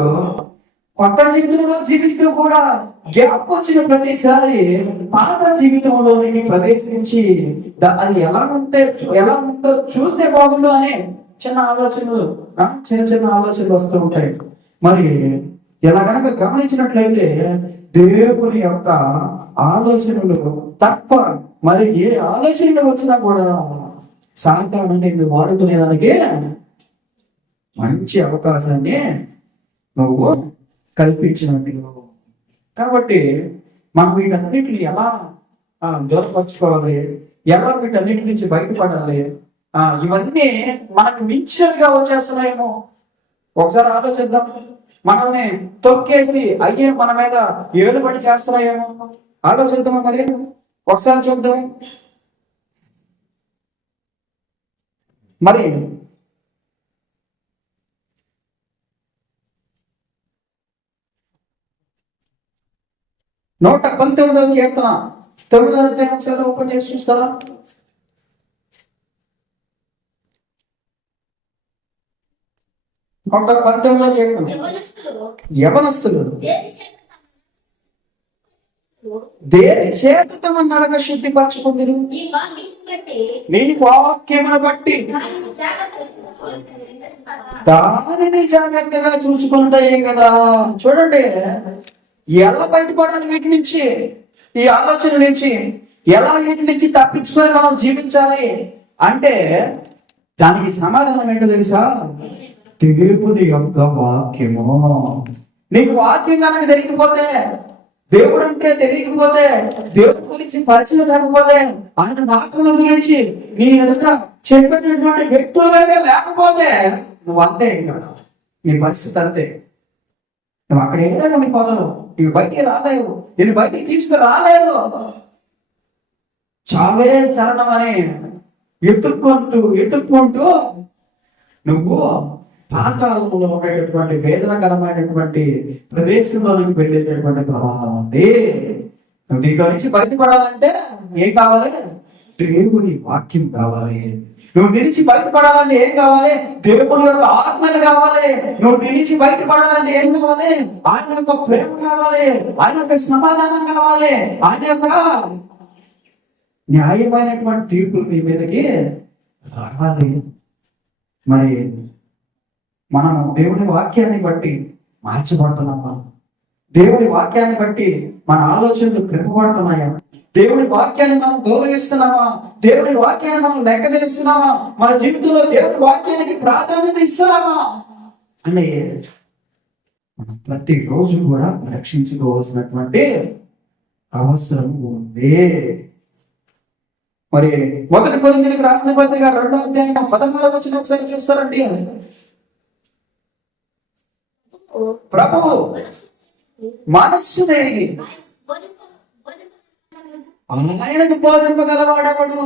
కొత్త జీవితంలో జీవిస్తూ కూడా గ్యాప్ వచ్చిన ప్రతిసారి పాత జీవితంలోనికి ప్రవేశించి అది ఎలా ఉందో చూస్తే బాగుండు అనే చిన్న ఆలోచనలు వస్తూ ఉంటాయి. మరి ఇలా కనుక గమనించినట్లయితే దేవుని యొక్క ఆలోచనలు తప్ప మరి ఏ ఆలోచనలు వచ్చినా కూడా సాతాను నిన్ను వాడుకునేదానికి మంచి అవకాశాన్ని నువ్వు కల్పించినట్టు. కాబట్టి మనం వీటన్నిటిని ఎలా దూరపరచుకోవాలి, ఎలా వీటన్నిటి నుంచి బయటపడాలి, ఇవన్నీ మనకు మించినవిగా వచ్చేస్తున్నాయేమో. ఒకసారి ఆలోచిద్దాం. మనల్ని తొక్కేసి అయ్యే మన మీద ఏలుబడి చేస్తున్నాయేమో ఆలోచిద్దామా? మరి ఒకసారి చూద్దాం. మరి 119వ కీర్తన 9వ అధ్యాయం ఒకసారి ఓపెన్ చేసి చూస్తారా? 119వ కీర్తన. యవనస్తులు దేని చేత తమ నడక శుద్ధిపరచుకుందిరు? నీ వాక్యమును బట్టి దానిని జాగ్రత్తగా చూసుకుంటాయే కదా. చూడండి, ఎలా బయటపడాలి వీటి నుంచి, ఈ ఆలోచన నుంచి ఎలా వీటి నుంచి తప్పించుకొని మనం జీవించాలి అంటే దానికి సమాధానం ఏంటో తెలుసా? దేవుని యొక్క వాక్యము. నీకు వాక్యం కనుక తెలియకపోతే, దేవుడు అంటే తెలియకపోతే, దేవుడి గురించి పరిచయం లేకపోతే, ఆయన మాటల గురించి నీ ఎదుట చెప్పేటటువంటి వ్యక్తులుగా లేకపోతే నువ్వు అంతే. ఇంకా నీ పరిస్థితి అంతే. నువ్వు అక్కడ ఏదైనా నీ పొదలు నీవు బయటికి రాలేవు, నేను బయటికి తీసుకురాలేదు. చావే శరణమని ఎత్తుక్కుంటూ నువ్వు పాతాళంలో ఉండేటటువంటి వేదనకరమైనటువంటి ప్రదేశంలోనికి వెళ్ళేటటువంటి ప్రమాదం ఉంది. నువ్వు దీంట్లో నుంచి బయటపడాలంటే ఏం కావాలి? దేవుని వాక్యం కావాలి. నువ్వు దీని నుంచి బయటపడాలంటే ఏం కావాలి? దేవుని యొక్క ఆత్మలు కావాలి. నువ్వు దీని నుంచి బయటపడాలంటే ఏం కావాలి? ఆయన యొక్క ప్రేమ కావాలి, ఆయన యొక్క సమాధానం కావాలి, ఆయన యొక్క న్యాయమైనటువంటి తీర్పులు నీ మీదకి రావాలి. మరి మనం దేవుని వాక్యాన్ని బట్టి మార్చబడుతున్నామా? దేవుని వాక్యాన్ని బట్టి మన ఆలోచనలు క్రింపబడుతున్నాయా? దేవుని వాక్యాన్ని మనం గౌరవిస్తున్నామా? దేవుని వాక్యాన్ని మనం లెక్క చేస్తున్నామా? మన జీవితంలో దేవుని వాక్యానికి ప్రాధాన్యత ఇస్తున్నామా అని మనం ప్రతిరోజు కూడా రక్షించుకోవాల్సినటువంటి అవసరం ఉంది. మరి 1 కొరింథీయులకు రాసిన పత్రిక 2వ అధ్యాయం 16వ వచనం ఒకసారి చూస్తారండి. ప్రభువు మనస్సుని ఆయనకు బోధింపగలవాడెవడు?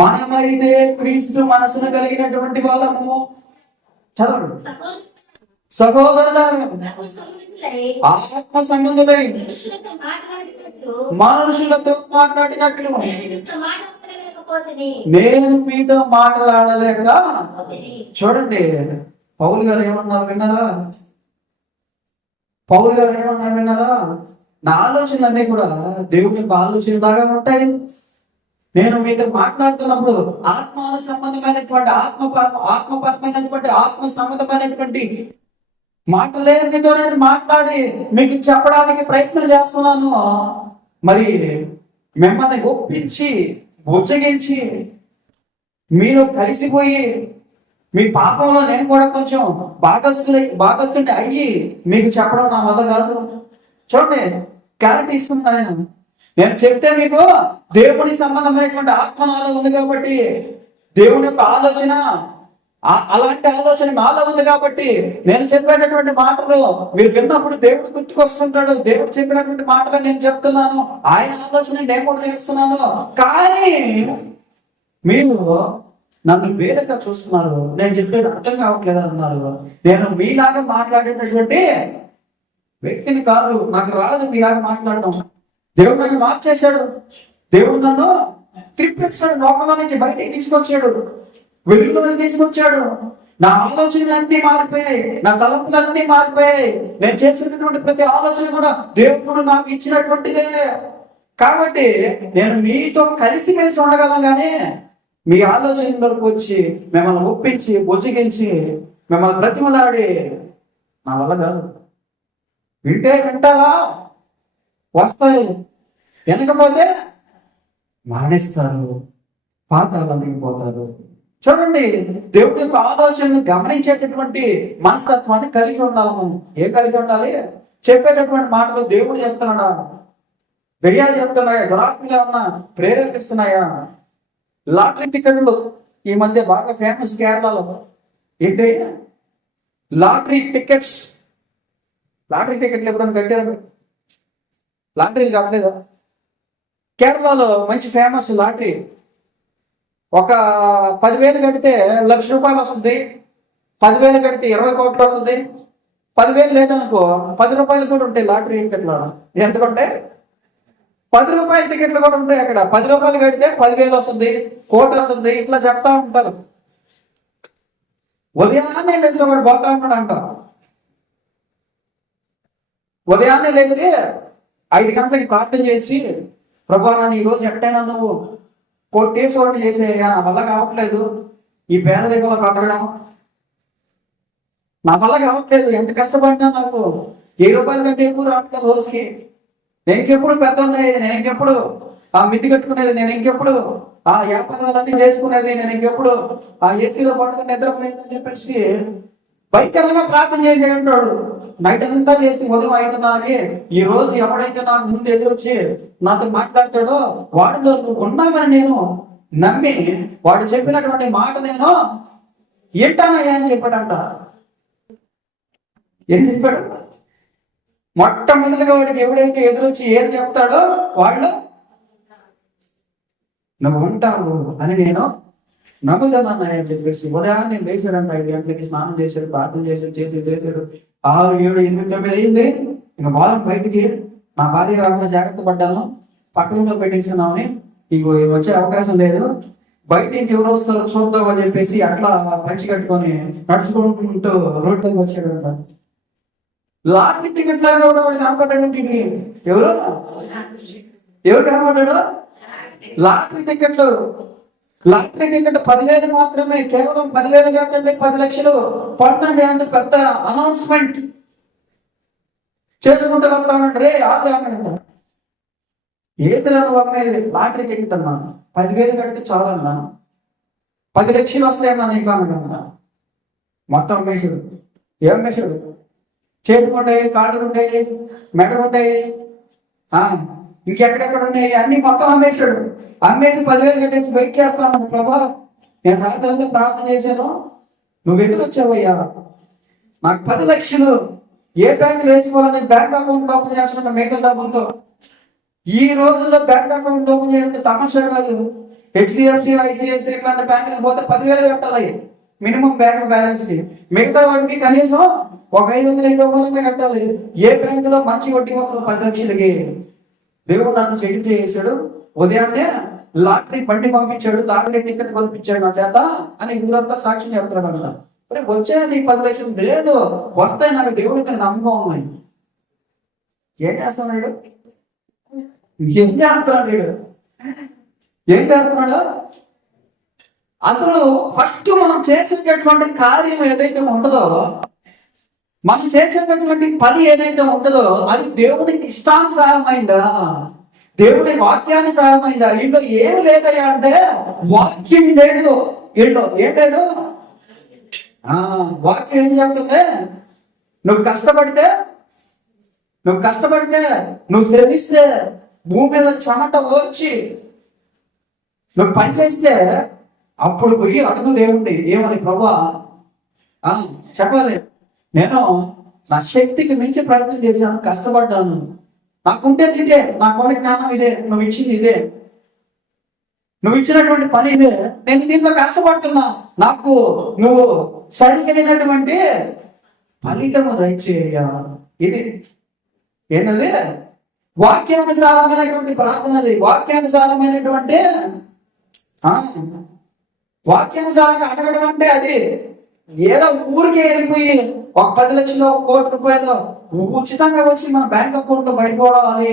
మనమైతే క్రీస్తు మనసును కలిగినటువంటి వాళ్ళము. చదవండి. సహోదరులారా, ఆత్మ సంబంధులై మనుషులతో మాట్లాడినట్లు నేను మీతో మాట్లాడలేక. చూడండి, పౌలు గారు ఏమన్నారు విన్నారా? నా ఆలోచనలన్నీ కూడా దేవుని యొక్క ఆలోచనలాగా ఉంటాయి. నేను మీతో మాట్లాడుతున్నప్పుడు ఆత్మాను సంబంధమైనటువంటి ఆత్మపరమైనటువంటి ఆత్మ సంబంధమైనటువంటి మాటలే మీతో నేను మాట్లాడి మీకు చెప్పడానికి ప్రయత్నం చేస్తున్నాను. మరి మిమ్మల్ని ఒప్పించి బుజ్జగించి మీరు కలిసిపోయి మీ పాపంలో నేను కూడా కొంచెం భాగస్థుడి అయ్యి మీకు చెప్పడం నా వల్ల కాదు. చూడండి, క్లారిటీ ఇస్తున్నాను. నేను చెప్తే మీకు దేవుని సంబంధమైనటువంటి ఆత్మ నాలో ఉంది కాబట్టి, దేవుని యొక్క ఆలోచన అలాంటి ఆలోచన నాలో ఉంది కాబట్టి, నేను చెప్పేటటువంటి మాటలు మీరు విన్నప్పుడు దేవుడు గుర్తుకొస్తుంటాడు. దేవుడు చెప్పినటువంటి మాటలు నేను చెప్తున్నాను, ఆయన ఆలోచన నేను కూడా చేస్తున్నాను. కానీ మీరు నన్ను వేరేగా చూస్తున్నారు, నేను చెప్పేది అర్థం కావట్లేదు అన్నారు. నేను మీలాగా మాట్లాడేటటువంటి వ్యక్తిని కాదు, నాకు రాదు మీలాగా మాట్లాడటం. దేవుడు నన్ను మార్చేశాడు, దేవుడు నన్ను త్రిప్పేశాడు, లోకంలో నుంచి బయటికి తీసుకొచ్చాడు, వెలుగులోకి తీసుకొచ్చాడు. నా ఆలోచనలన్నీ మారిపోయాయి, నా తలంపులన్నీ మారిపోయాయి. నేను చేసినటువంటి ప్రతి ఆలోచన కూడా దేవుడు నాకు ఇచ్చినటువంటిదే. కాబట్టి నేను మీతో కలిసిమెలిసి ఉండగలను, కానీ మీ ఆలోచనలోకి వచ్చి మిమ్మల్ని ఒప్పించి బుజ్జగించి మిమ్మల్ని బ్రతిమలాడి నా వల్ల కాదు. వింటే వింటారా, వస్తాయి, వినకపోతే మానేస్తారు, పాతాళానికి పోతారు. చూడండి, దేవుడి యొక్క ఆలోచనను గమనించేటటువంటి మనస్తత్వాన్ని కలిగి ఉండాలి. మనం ఏం కలిగి ఉండాలి? చెప్పేటటువంటి మాటలు దేవుడు చెప్తున్నాడా, దెయ్యాలు చెప్తున్నాయా, దురాత్మలు ఏమన్నా ప్రేరేపిస్తున్నాయా? లాటరీ టికెట్లు ఈ మధ్య బాగా ఫేమస్ కేరళలో. ఏంటి లాటరీ టికెట్స్? లాటరీ టికెట్లు ఎప్పుడైనా కట్టారు? లాటరీలు కావట్లేదా? కేరళలో మంచి ఫేమస్ లాటరీ. ఒక 10,000 కడితే ₹1,00,000 వస్తుంది, 10,000 కడితే 20 కోట్లు వస్తుంది. 10,000 లేదనుకో ₹10 కూడా ఉంటాయి లాటరీ టికెట్లు. ఎందుకంటే ₹10 టికెట్లు కూడా ఉంటాయి అక్కడ. ₹10 కడితే 10,000 వస్తుంది, కోటి వస్తుంది, ఇట్లా చెప్తా ఉంటారు. ఉదయాన్నే లేచి ఒకటి పోతా ఉంటాడు అంట. ఉదయాన్నే లేచి 5 గంటలకి ప్రార్థన చేసి, ప్రభువా నన్ను ఈరోజు ఎట్టైనా నువ్వు కొట్టేసేవాడిని చేసేయా, నా వల్ల కావట్లేదు, ఈ పేదరికంలో బ్రతకడం నా వల్ల కావట్లేదు, ఎంత కష్టపడినా నాకు ₹1000 కంటే ఎక్కువ రావట్లేదు రోజుకి. నేను ఇంకెప్పుడు పెద్ద ఉన్నాయి, నేను ఇంకెప్పుడు ఆ మిద్ది కట్టుకునేది, నేను ఇంకెప్పుడు ఆ వ్యాపారాలన్నీ చేసుకునేది, నేను ఇంకెప్పుడు ఆ ఏసీలో పడుకుని నిద్రపోయేది అని చెప్పేసి భయంకరంగా ప్రార్థన చేసేటోడు. నైట్ అంతా చేసి ఉదయం 5:30కి ఈ రోజు ఎవడైతే నాకు ముందు ఎదురొచ్చి నాతో మాట్లాడతాడో వాడిలో నువ్వు ఉన్నావని నేను నమ్మి వాడు చెప్పినటువంటి మాట నేను ఏంటానయ్యా అని చెప్పాడంట. ఏం చెప్పాడు? మొట్టమొదటిగా వాడికి ఎవడైతే ఎదురొచ్చి ఏది చెప్తాడో వాళ్ళు నువ్వు ఉంటావు అని నేను నమ్ముతానన్నాయని చెప్పేసి ఉదయాన్నే లేచాడంట. 5 గంటలకి స్నానం చేశాడు, ప్రార్థన చేశాడు, చేశాడు. 6, 7, 8, 9 అయింది. ఇంకా బాధం బయటికి నా భార్య రాకుండా జాగ్రత్త పడ్డాను, పక్కనలో పెట్టేసుకున్నామని ఇంకో వచ్చే అవకాశం లేదు, బయట ఇంకెవరు వస్తారో చూద్దాం అని చెప్పేసి అట్లా పంచి కట్టుకొని నడుచుకుంటూ రోడ్లోకి వచ్చాడంట. లాటరీ టికెట్ లాగా కూడా వాడు కనపడ్డాడంటే ఎవరు కనపడ్డాడు? లాటరీ టికెట్లు. లాటరీ టికెట్ 10,000 మాత్రమే, కేవలం 10,000 కాకండి 10 లక్షలు పడుతుంది అంటే పెద్ద అనౌన్స్మెంట్ చేసుకుంటూ వస్తామంటే రే ఆగంట. ఏది నువ్వు అమ్మాయి లాటరీ టికెట్ అన్నా 10,000 కడితే చాలన్నా, 10 లక్షలు వస్తాయన్నా నీకు అన్నా. మొత్తం అమ్మేశాడు. ఏం అమ్మేశాడు? చేతుకుంటాయి, కాళ్ళు ఉంటాయి, మెడకుంటాయి, ఇంకెక్కడెక్కడ ఉన్నాయి అన్ని మొత్తం అమ్మేశాడు. అమ్మేసి 10,000 కట్టేసి బయటకి వేస్తాను. ప్రభా నేను రాత్రి అంతా ప్రార్థన చేశాను, నువ్వు ఎదురొచ్చావయ్యా, నాకు 10 లక్షలు ఏ బ్యాంకులు వేసుకోవాలని బ్యాంక్ అకౌంట్ ఓపెన్ చేసుకుంటా మిగతా డబ్బులతో. ఈ రోజుల్లో బ్యాంక్ అకౌంట్ ఓపెన్ చేయాలంటే తమాషా కాదు. HDFC, ICICI ఇట్లాంటి బ్యాంకులకు పోతే 10,000 కట్టాలి మినిమం బ్యాంక్ బ్యాలెన్స్ కి. మిగతా వాటికి కనీసం ఒక 500 కట్టాలి. ఏ బ్యాంకులో మంచి వడ్డీ వస్తుంది 10 లక్షలకి. దేవుడు నన్ను సెటిల్ చేసాడు. ఉదయాన్నే లాటరీ బండి పంపించాడు, లాటరీ టికెట్ కొనిపించాడు నా చేత అని ఊరంతా సాక్ష్యం చెప్తున్నాడు అంట. మరి వచ్చాయా నీ 10 లక్షలు? లేదు, వస్తాయి, నాకు దేవుడి మీద నమ్మకం ఉన్నాయి. ఏం చేస్తున్నాడు? ఏం చేస్తున్నాడు వీడు? ఏం చేస్తున్నాడు? అసలు ఫస్ట్ మనం చేసేటటువంటి కార్యం ఏదైతే ఉంటుందో, మనం చేసేటటువంటి పని ఏదైతే ఉంటుందో అది దేవునికి ఇష్టానుసారమైందా, దేవుడి వాక్యానుసారమైందా? వీళ్ళు ఏమి లేదయ్యా అంటే వాక్యం లేదు. వీళ్ళు ఏం లేదు. వాక్యం ఏం చెప్తుంది? నువ్వు కష్టపడితే నువ్వు శ్రమిస్తే భూమి మీద చెమట ఓర్చి నువ్వు పని చేస్తే అప్పుడు పోయి అడుగు దేవుణ్ణి, ఏమని? ప్రభా చెప్పాలి, నేను నా శక్తికి మించి ప్రయత్నం చేశాను, కష్టపడ్డాను, నాకుంటేది ఇదే, నాకున్న జ్ఞానం ఇదే, నువ్వు ఇచ్చింది ఇదే, నువ్వు ఇచ్చినటువంటి పని ఇదే, నేను దీంట్లో కష్టపడుతున్నా, నాకు నువ్వు సరి అయినటువంటి ఫలితము దయచేయ. ఇది ఏంటది? వాక్యానుసారమైనటువంటి ప్రార్థనది. వాక్యానుసారమైనటువంటి వాక్యానుసారంగా అడగడం అంటే అది ఏదో ఊరికే వెళ్ళిపోయి ఒక 10 లక్షలు, 1 కోటి రూపాయలు ఉచితంగా వచ్చి మన బ్యాంక్ అకౌంట్ లో పడిపోవడం, అని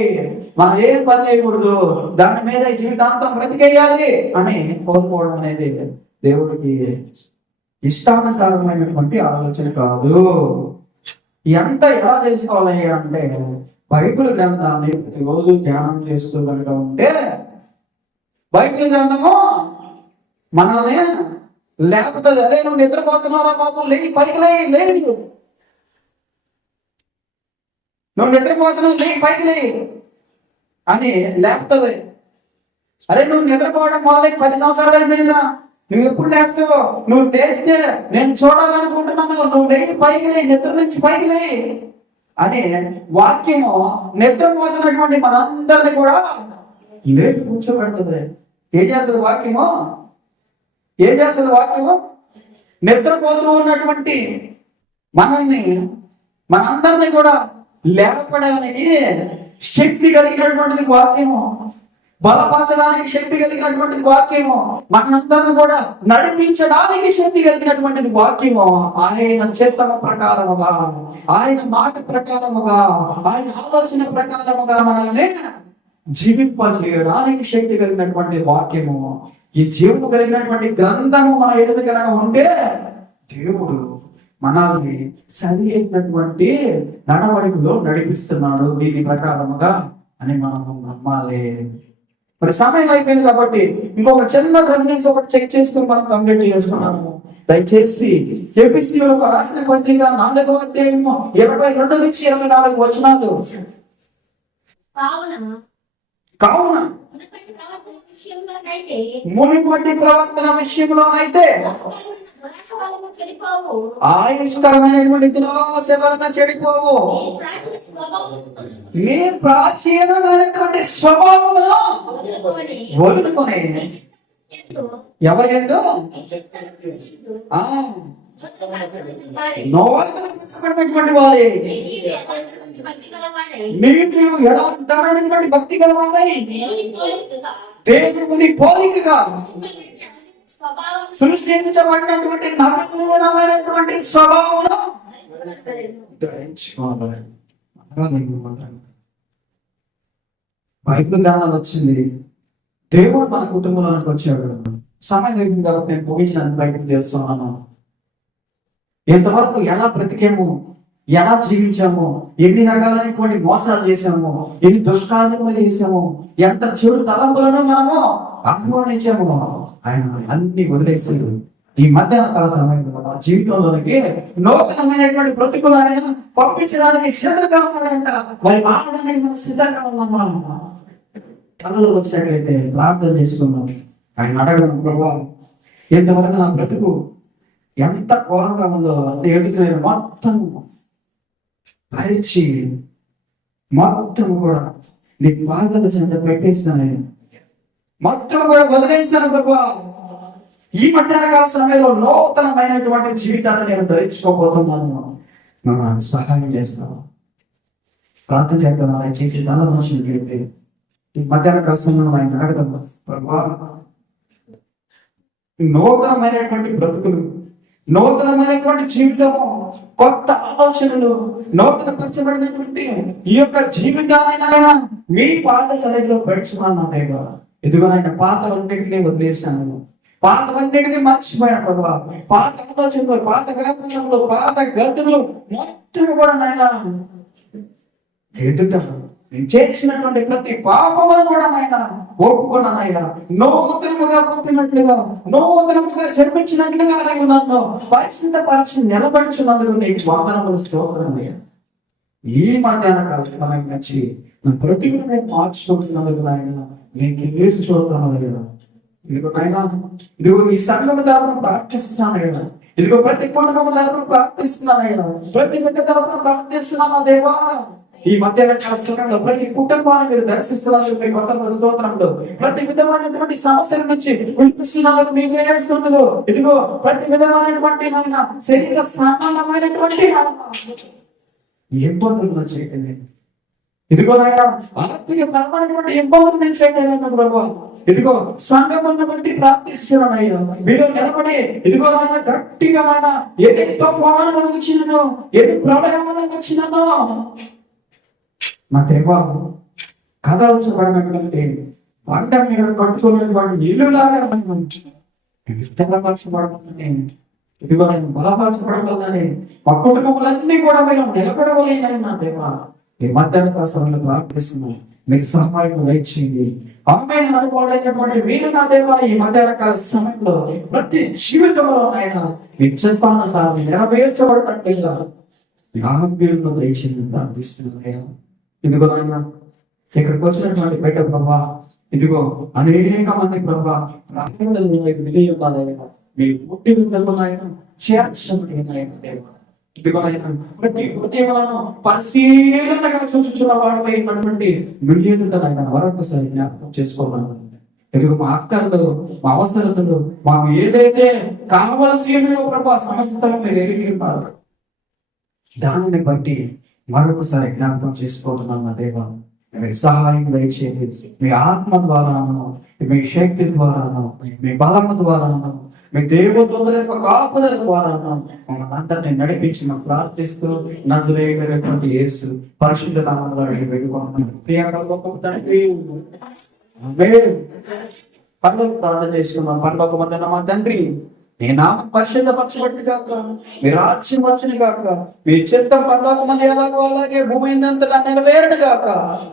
మనం ఏం పని చేయకూడదు, దాని మీద జీవితాంతం బ్రతికేయాలి అని కోరుకోవడం అనేది దేవుడికి ఇష్టానుసారమైనటువంటి ఆలోచన కాదు. ఎంత ఎలా తెలుసుకోవాలి అంటే బైబిల్ గ్రంథాన్ని ప్రతిరోజు ధ్యానం చేస్తూ కనుక ఉంటే బైబిల్ గ్రంథము మనల్ని లేకపోతుంది. అదే నువ్వు నిద్రపోతున్నారా బాబు, లేయి, పైకి లేయి, నువ్వు నిద్రపోతున్నావు, లేయి, పైకి లేయి అని లేపుతుంది. అరే నువ్వు నిద్రపోవడం మొదలై 10 సంవత్సరాలు అయిపోయిందా, నువ్వు ఎప్పుడు లేస్తావు? నువ్వు లేస్తే నేను చూడాలనుకుంటున్నాను, నువ్వు లేయి, పైకి లేయి, నిద్ర నుంచి పైకి లేయి అని వాక్యము నిద్రపోతున్నటువంటి మనందరినీ కూడా లేపి కూర్చోబెడుతుంది. ఏం చేస్తుంది వాక్యము? నిద్రపోతూ ఉన్నటువంటి మనందరినీ కూడా లేపడానికి శక్తి కలిగినటువంటిది వాక్యము, బలపరచడానికి శక్తి కలిగినటువంటిది వాక్యము, మనందరిని కూడా నడిపించడానికి శక్తి కలిగినటువంటిది వాక్యము. ఆయన చిత్తము ప్రకారముగా, ఆయన మాట ప్రకారముగా, ఆయన ఆలోచన ప్రకారముగా మనల్ని జీవింపజేయడానికి శక్తి కలిగినటువంటి వాక్యము. ఈ జీవము కలిగినటువంటి గ్రంథము మన ఎదుట కనుక ఉంటే దేవుడు మనల్ని సరి అయినటువంటి నడవడికలో నడిపిస్తున్నాడు దీని ప్రకారముగా అని మనం నమ్మాలి. మరి సమయం అయిపోయింది కాబట్టి ఇంకొక చిన్న రెఫరెన్స్ ఒకటి చెక్ చేసుకుని మనం కంప్లీట్ చేసుకున్నాము. దయచేసి ఎఫెసీయులకు రాసిన పత్రిక 4వ అధ్యాయము 22 నుంచి 24 వచనాలు. కావున మునుపటి ప్రవర్తన విషయంలోనైతే ఆయుష్కరమైనటువంటి దురాశ వలన చెడిపోవు, మీ ప్రాచీనమైనటువంటి స్వభావమును వదులుకొని ఎవరి ఎందు నూతనపరచబడినటువంటి వారే, నీతి యథార్థమైనటువంటి భక్తి గలవారై దేవుని పోలికగా సృష్టించబడినటువంటి నవీనమైనటువంటి స్వభావమును ధరించుకోవాలి. బైబిల్ జ్ఞానం వచ్చింది, దేవుడు మన కుటుంబంలోకి వచ్చాడు. సమయం అయిపోయింది కాబట్టి నేను ముగించడానికి ప్రయత్నం చేస్తున్నాను. ఎంతవరకు ఎలా బ్రతికేమో, ఎలా జీవించామో, ఎన్ని రకాలైనటువంటి మోసాలు చేశాము, ఎన్ని దుష్కార్యములు చేశాము, ఎంత చెడు తలంపులను మనము ఆహ్వానించాము, ఆయన అన్ని వదిలేసాడు. ఈ మధ్యాహ్న కాల సమయంలో మన జీవితంలోనికి నూతనమైనటువంటి బ్రతుకులు ఆయన పంపించడానికి సిద్ధంగా ఉన్నాడంట. వారి మారడానికి మనం సిద్ధంగా ఉన్నామా? తనలో వచ్చినట్లయితే ప్రార్థన చేసుకుందాం. ఆయన అడగడం, ప్రభా ఎంతవరకు నా బ్రతుకు ఎంత ఘోరంగా ఉందో ఎదుటి నేను మొత్తం పరిచి మొత్తం కూడా నీ పాదాల చెంత పెట్టేస్తాను, మొత్తం కూడా వదిలేస్తాను ప్రభా. ఈ మధ్యాహ్నకాల సమయంలో నూతనమైనటువంటి జీవితాన్ని నేను ధరించుకోబోతున్నాను, నన్ను సహాయం చేస్తాను. ప్రార్థన చేద్దాం. ఆయన చేసి చాలా మనుషులు వెళ్తే ఈ మధ్యాహ్నకాల సమయంలో ఆయన అడగదాం, ప్రభా నూతనమైనటువంటి బ్రతుకులు నూతనమైనటువంటి జీవితము, కొత్త ఆలోచనలు, నూతనపరచబడినటువంటి ఈ యొక్క జీవితాన్ని ఆయన మీ పాత సన్నిధిలో పెంచుకున్నాను దేవా. ఇదిగో ఆయన పాతవన్నిటిని వదిలేశాను, పాతవన్నిటిని మర్చిపోయాను ప్రభా. పాత ఆలోచనలు, పాత వ్యాపారంలో, పాత గతులు మొత్తం కూడా నాయన ఎదుట నేను చేసినటువంటి ప్రతి పాపమును కూడా నాయన ఒప్పుకున్నాను. ఆయన నూతనముగా పుట్టినట్లుగా, నూతనముగా జన్మించినట్లుగా నేను నన్ను పరిశుద్ధపరిచి నిలబడుచున్నందుకు నీకు వందనములు, స్తోత్రమయ్యా. ఈ మధ్యాహ్న కాల సమయం నుంచి నా ప్రతిభను నేను మార్చుకుంటున్నందుకు నాయన నీకు వేసి చూడతాను కదా. ఇదిగో నాయన, ఇదిగో ఈ సంఘం తరపున ప్రార్థిస్తున్నాను కదా. ఇదిగో ప్రతి కుటుంబం తరపున ప్రార్థిస్తున్నాను కదా. ప్రతి బిడ్డ తరపున ప్రార్థిస్తున్నాను దేవా. ఈ మధ్యాహ్న కాల సమయంలో ప్రతి కుటుంబాన్ని మీరు దర్శిస్తున్నారు. మీ కొత్త స్తోత్రంలో ప్రతి విధమైనటువంటి సమస్యల నుంచి విడిపిస్తున్నందుకు మీకు స్తుతులు. ఇదిగో ప్రతి విధమైనటువంటి నాయన శరీర సంబంధమైనటువంటి ఇబ్బందులు చేయలేదు. ఇదిగో నాయన ఆత్మీయ పరమైనటువంటి ఇబ్బందులు నేను చేయలేదు ప్రభు. ఇదిగో సంఘమును బట్టి ప్రార్థిస్తున్నాను అయ్యా. మీరు నిలబడి ఇదిగో నాయన గట్టిగా నాయన ఎన్ని తుఫాను వచ్చినను, ఎన్ని ప్రళయం వచ్చినను మా దేవా కదల్చబడినటువంటి పంట మీద కట్టుకున్నటువంటి ఇల్లులాగా స్థిరపరచబడాలని, ఇదిగో నేను బలపరచబడాలని, మా కుటుంబములన్నీ కూడా మీరు నిలబడవలేదని నా దేవా ఈ మధ్యాహ్న కాలంలో ప్రార్థిస్తున్నాను. మీకు సహాయం దయచేయండి. అమ్మాయి అనుకోవడానికి మీరు నా దేవా ఈ మధ్యాహ్న కాల సమయంలో ప్రతి జీవితంలో ఆయన మీ చిత్తానుసారం నెరవేర్చబడినట్లుగా ఆరోగ్యంలో దయచేయండి ప్రార్థిస్తున్నాను. ఇదిగో నాయన ఇక్కడికి వచ్చినటువంటి బిడ్డ ప్రభా, ఇదిగో అనేక మంది ప్రభా మీ పుట్టి బిడ్డలు నాయన చేర్చండి నాయన దేవా. ఇదిగో నాయన ప్రతి హృదయంలో పరిశీలనగా చూచుచున్న వాడమైనటువంటి మిలియన్లు నాయన మరొకసారి జ్ఞాపకం చేసుకోవాలి. ఇదిగో మా అక్కర్లు, మా అవసరతలు, మాకు ఏదైతే కావలసిన ప్రభా సమస్తలో మీరు ఎరిగిన్నారు, దానిని బట్టి మరొకసారి జ్ఞాపకం చేసుకోవడం నా దేవా. మీరు సహాయం దయచేయండి. మీ ఆత్మ ద్వారాను, మీ శక్తి ద్వారాను, మీ బలము ద్వారాను, మీ దేవదూతల యొక్క కాపుదల ద్వారాను మమ్మల్ని అందరినీ నడిపించి మాకు ప్రార్థిస్తూ నజరేయుడైనటువంటి యేసు పరిశుద్ధ నామములో అడిగి పెట్టుకుంటున్నాను. ప్రియకరలోకపు తండ్రి, ఆమేన్. పరలోక ప్రార్థన చేసుకున్నాం. పరలోకమందున్న మా తండ్రి, నీ నామం పరిశుద్ధపరచబడును గాక, మీ రాజ్యం వచ్చును గాక, మీ చిత్తం పరలోకమందు ఎలాగో అలాగే భూమి అంతటా నెరవేరును గాక.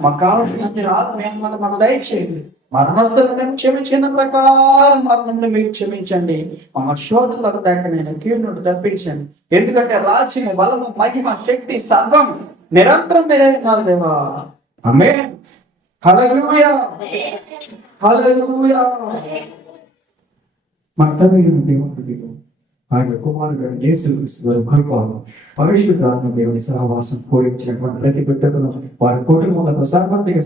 మాకు కావాల్సిన ఆత్మీయ మాకు దయచేయండి. మరణస్తులను క్షమించిన ప్రకారం మరణంలో మీరు క్షమించండి. మా శోధనలకు దాకా నేను కీడును తప్పించండి. ఎందుకంటే రాజ్యము, బలము, మహిమ, శక్తి సర్వం నిరంతరం మీరే ఉన్నారు దేవా. ఆమేన్. హల్లెలూయా, హల్లెలూయా. మా తండ్రి దేవుడు ఆయన కుమారుడు యేసుక్రీస్తు వారి కృప, పరిశుద్ధాత్మ దేవుని సహవాసం కోరించినటువంటి ప్రతి బిడ్డకును వారి కుటుంబంలో సర్వంతిక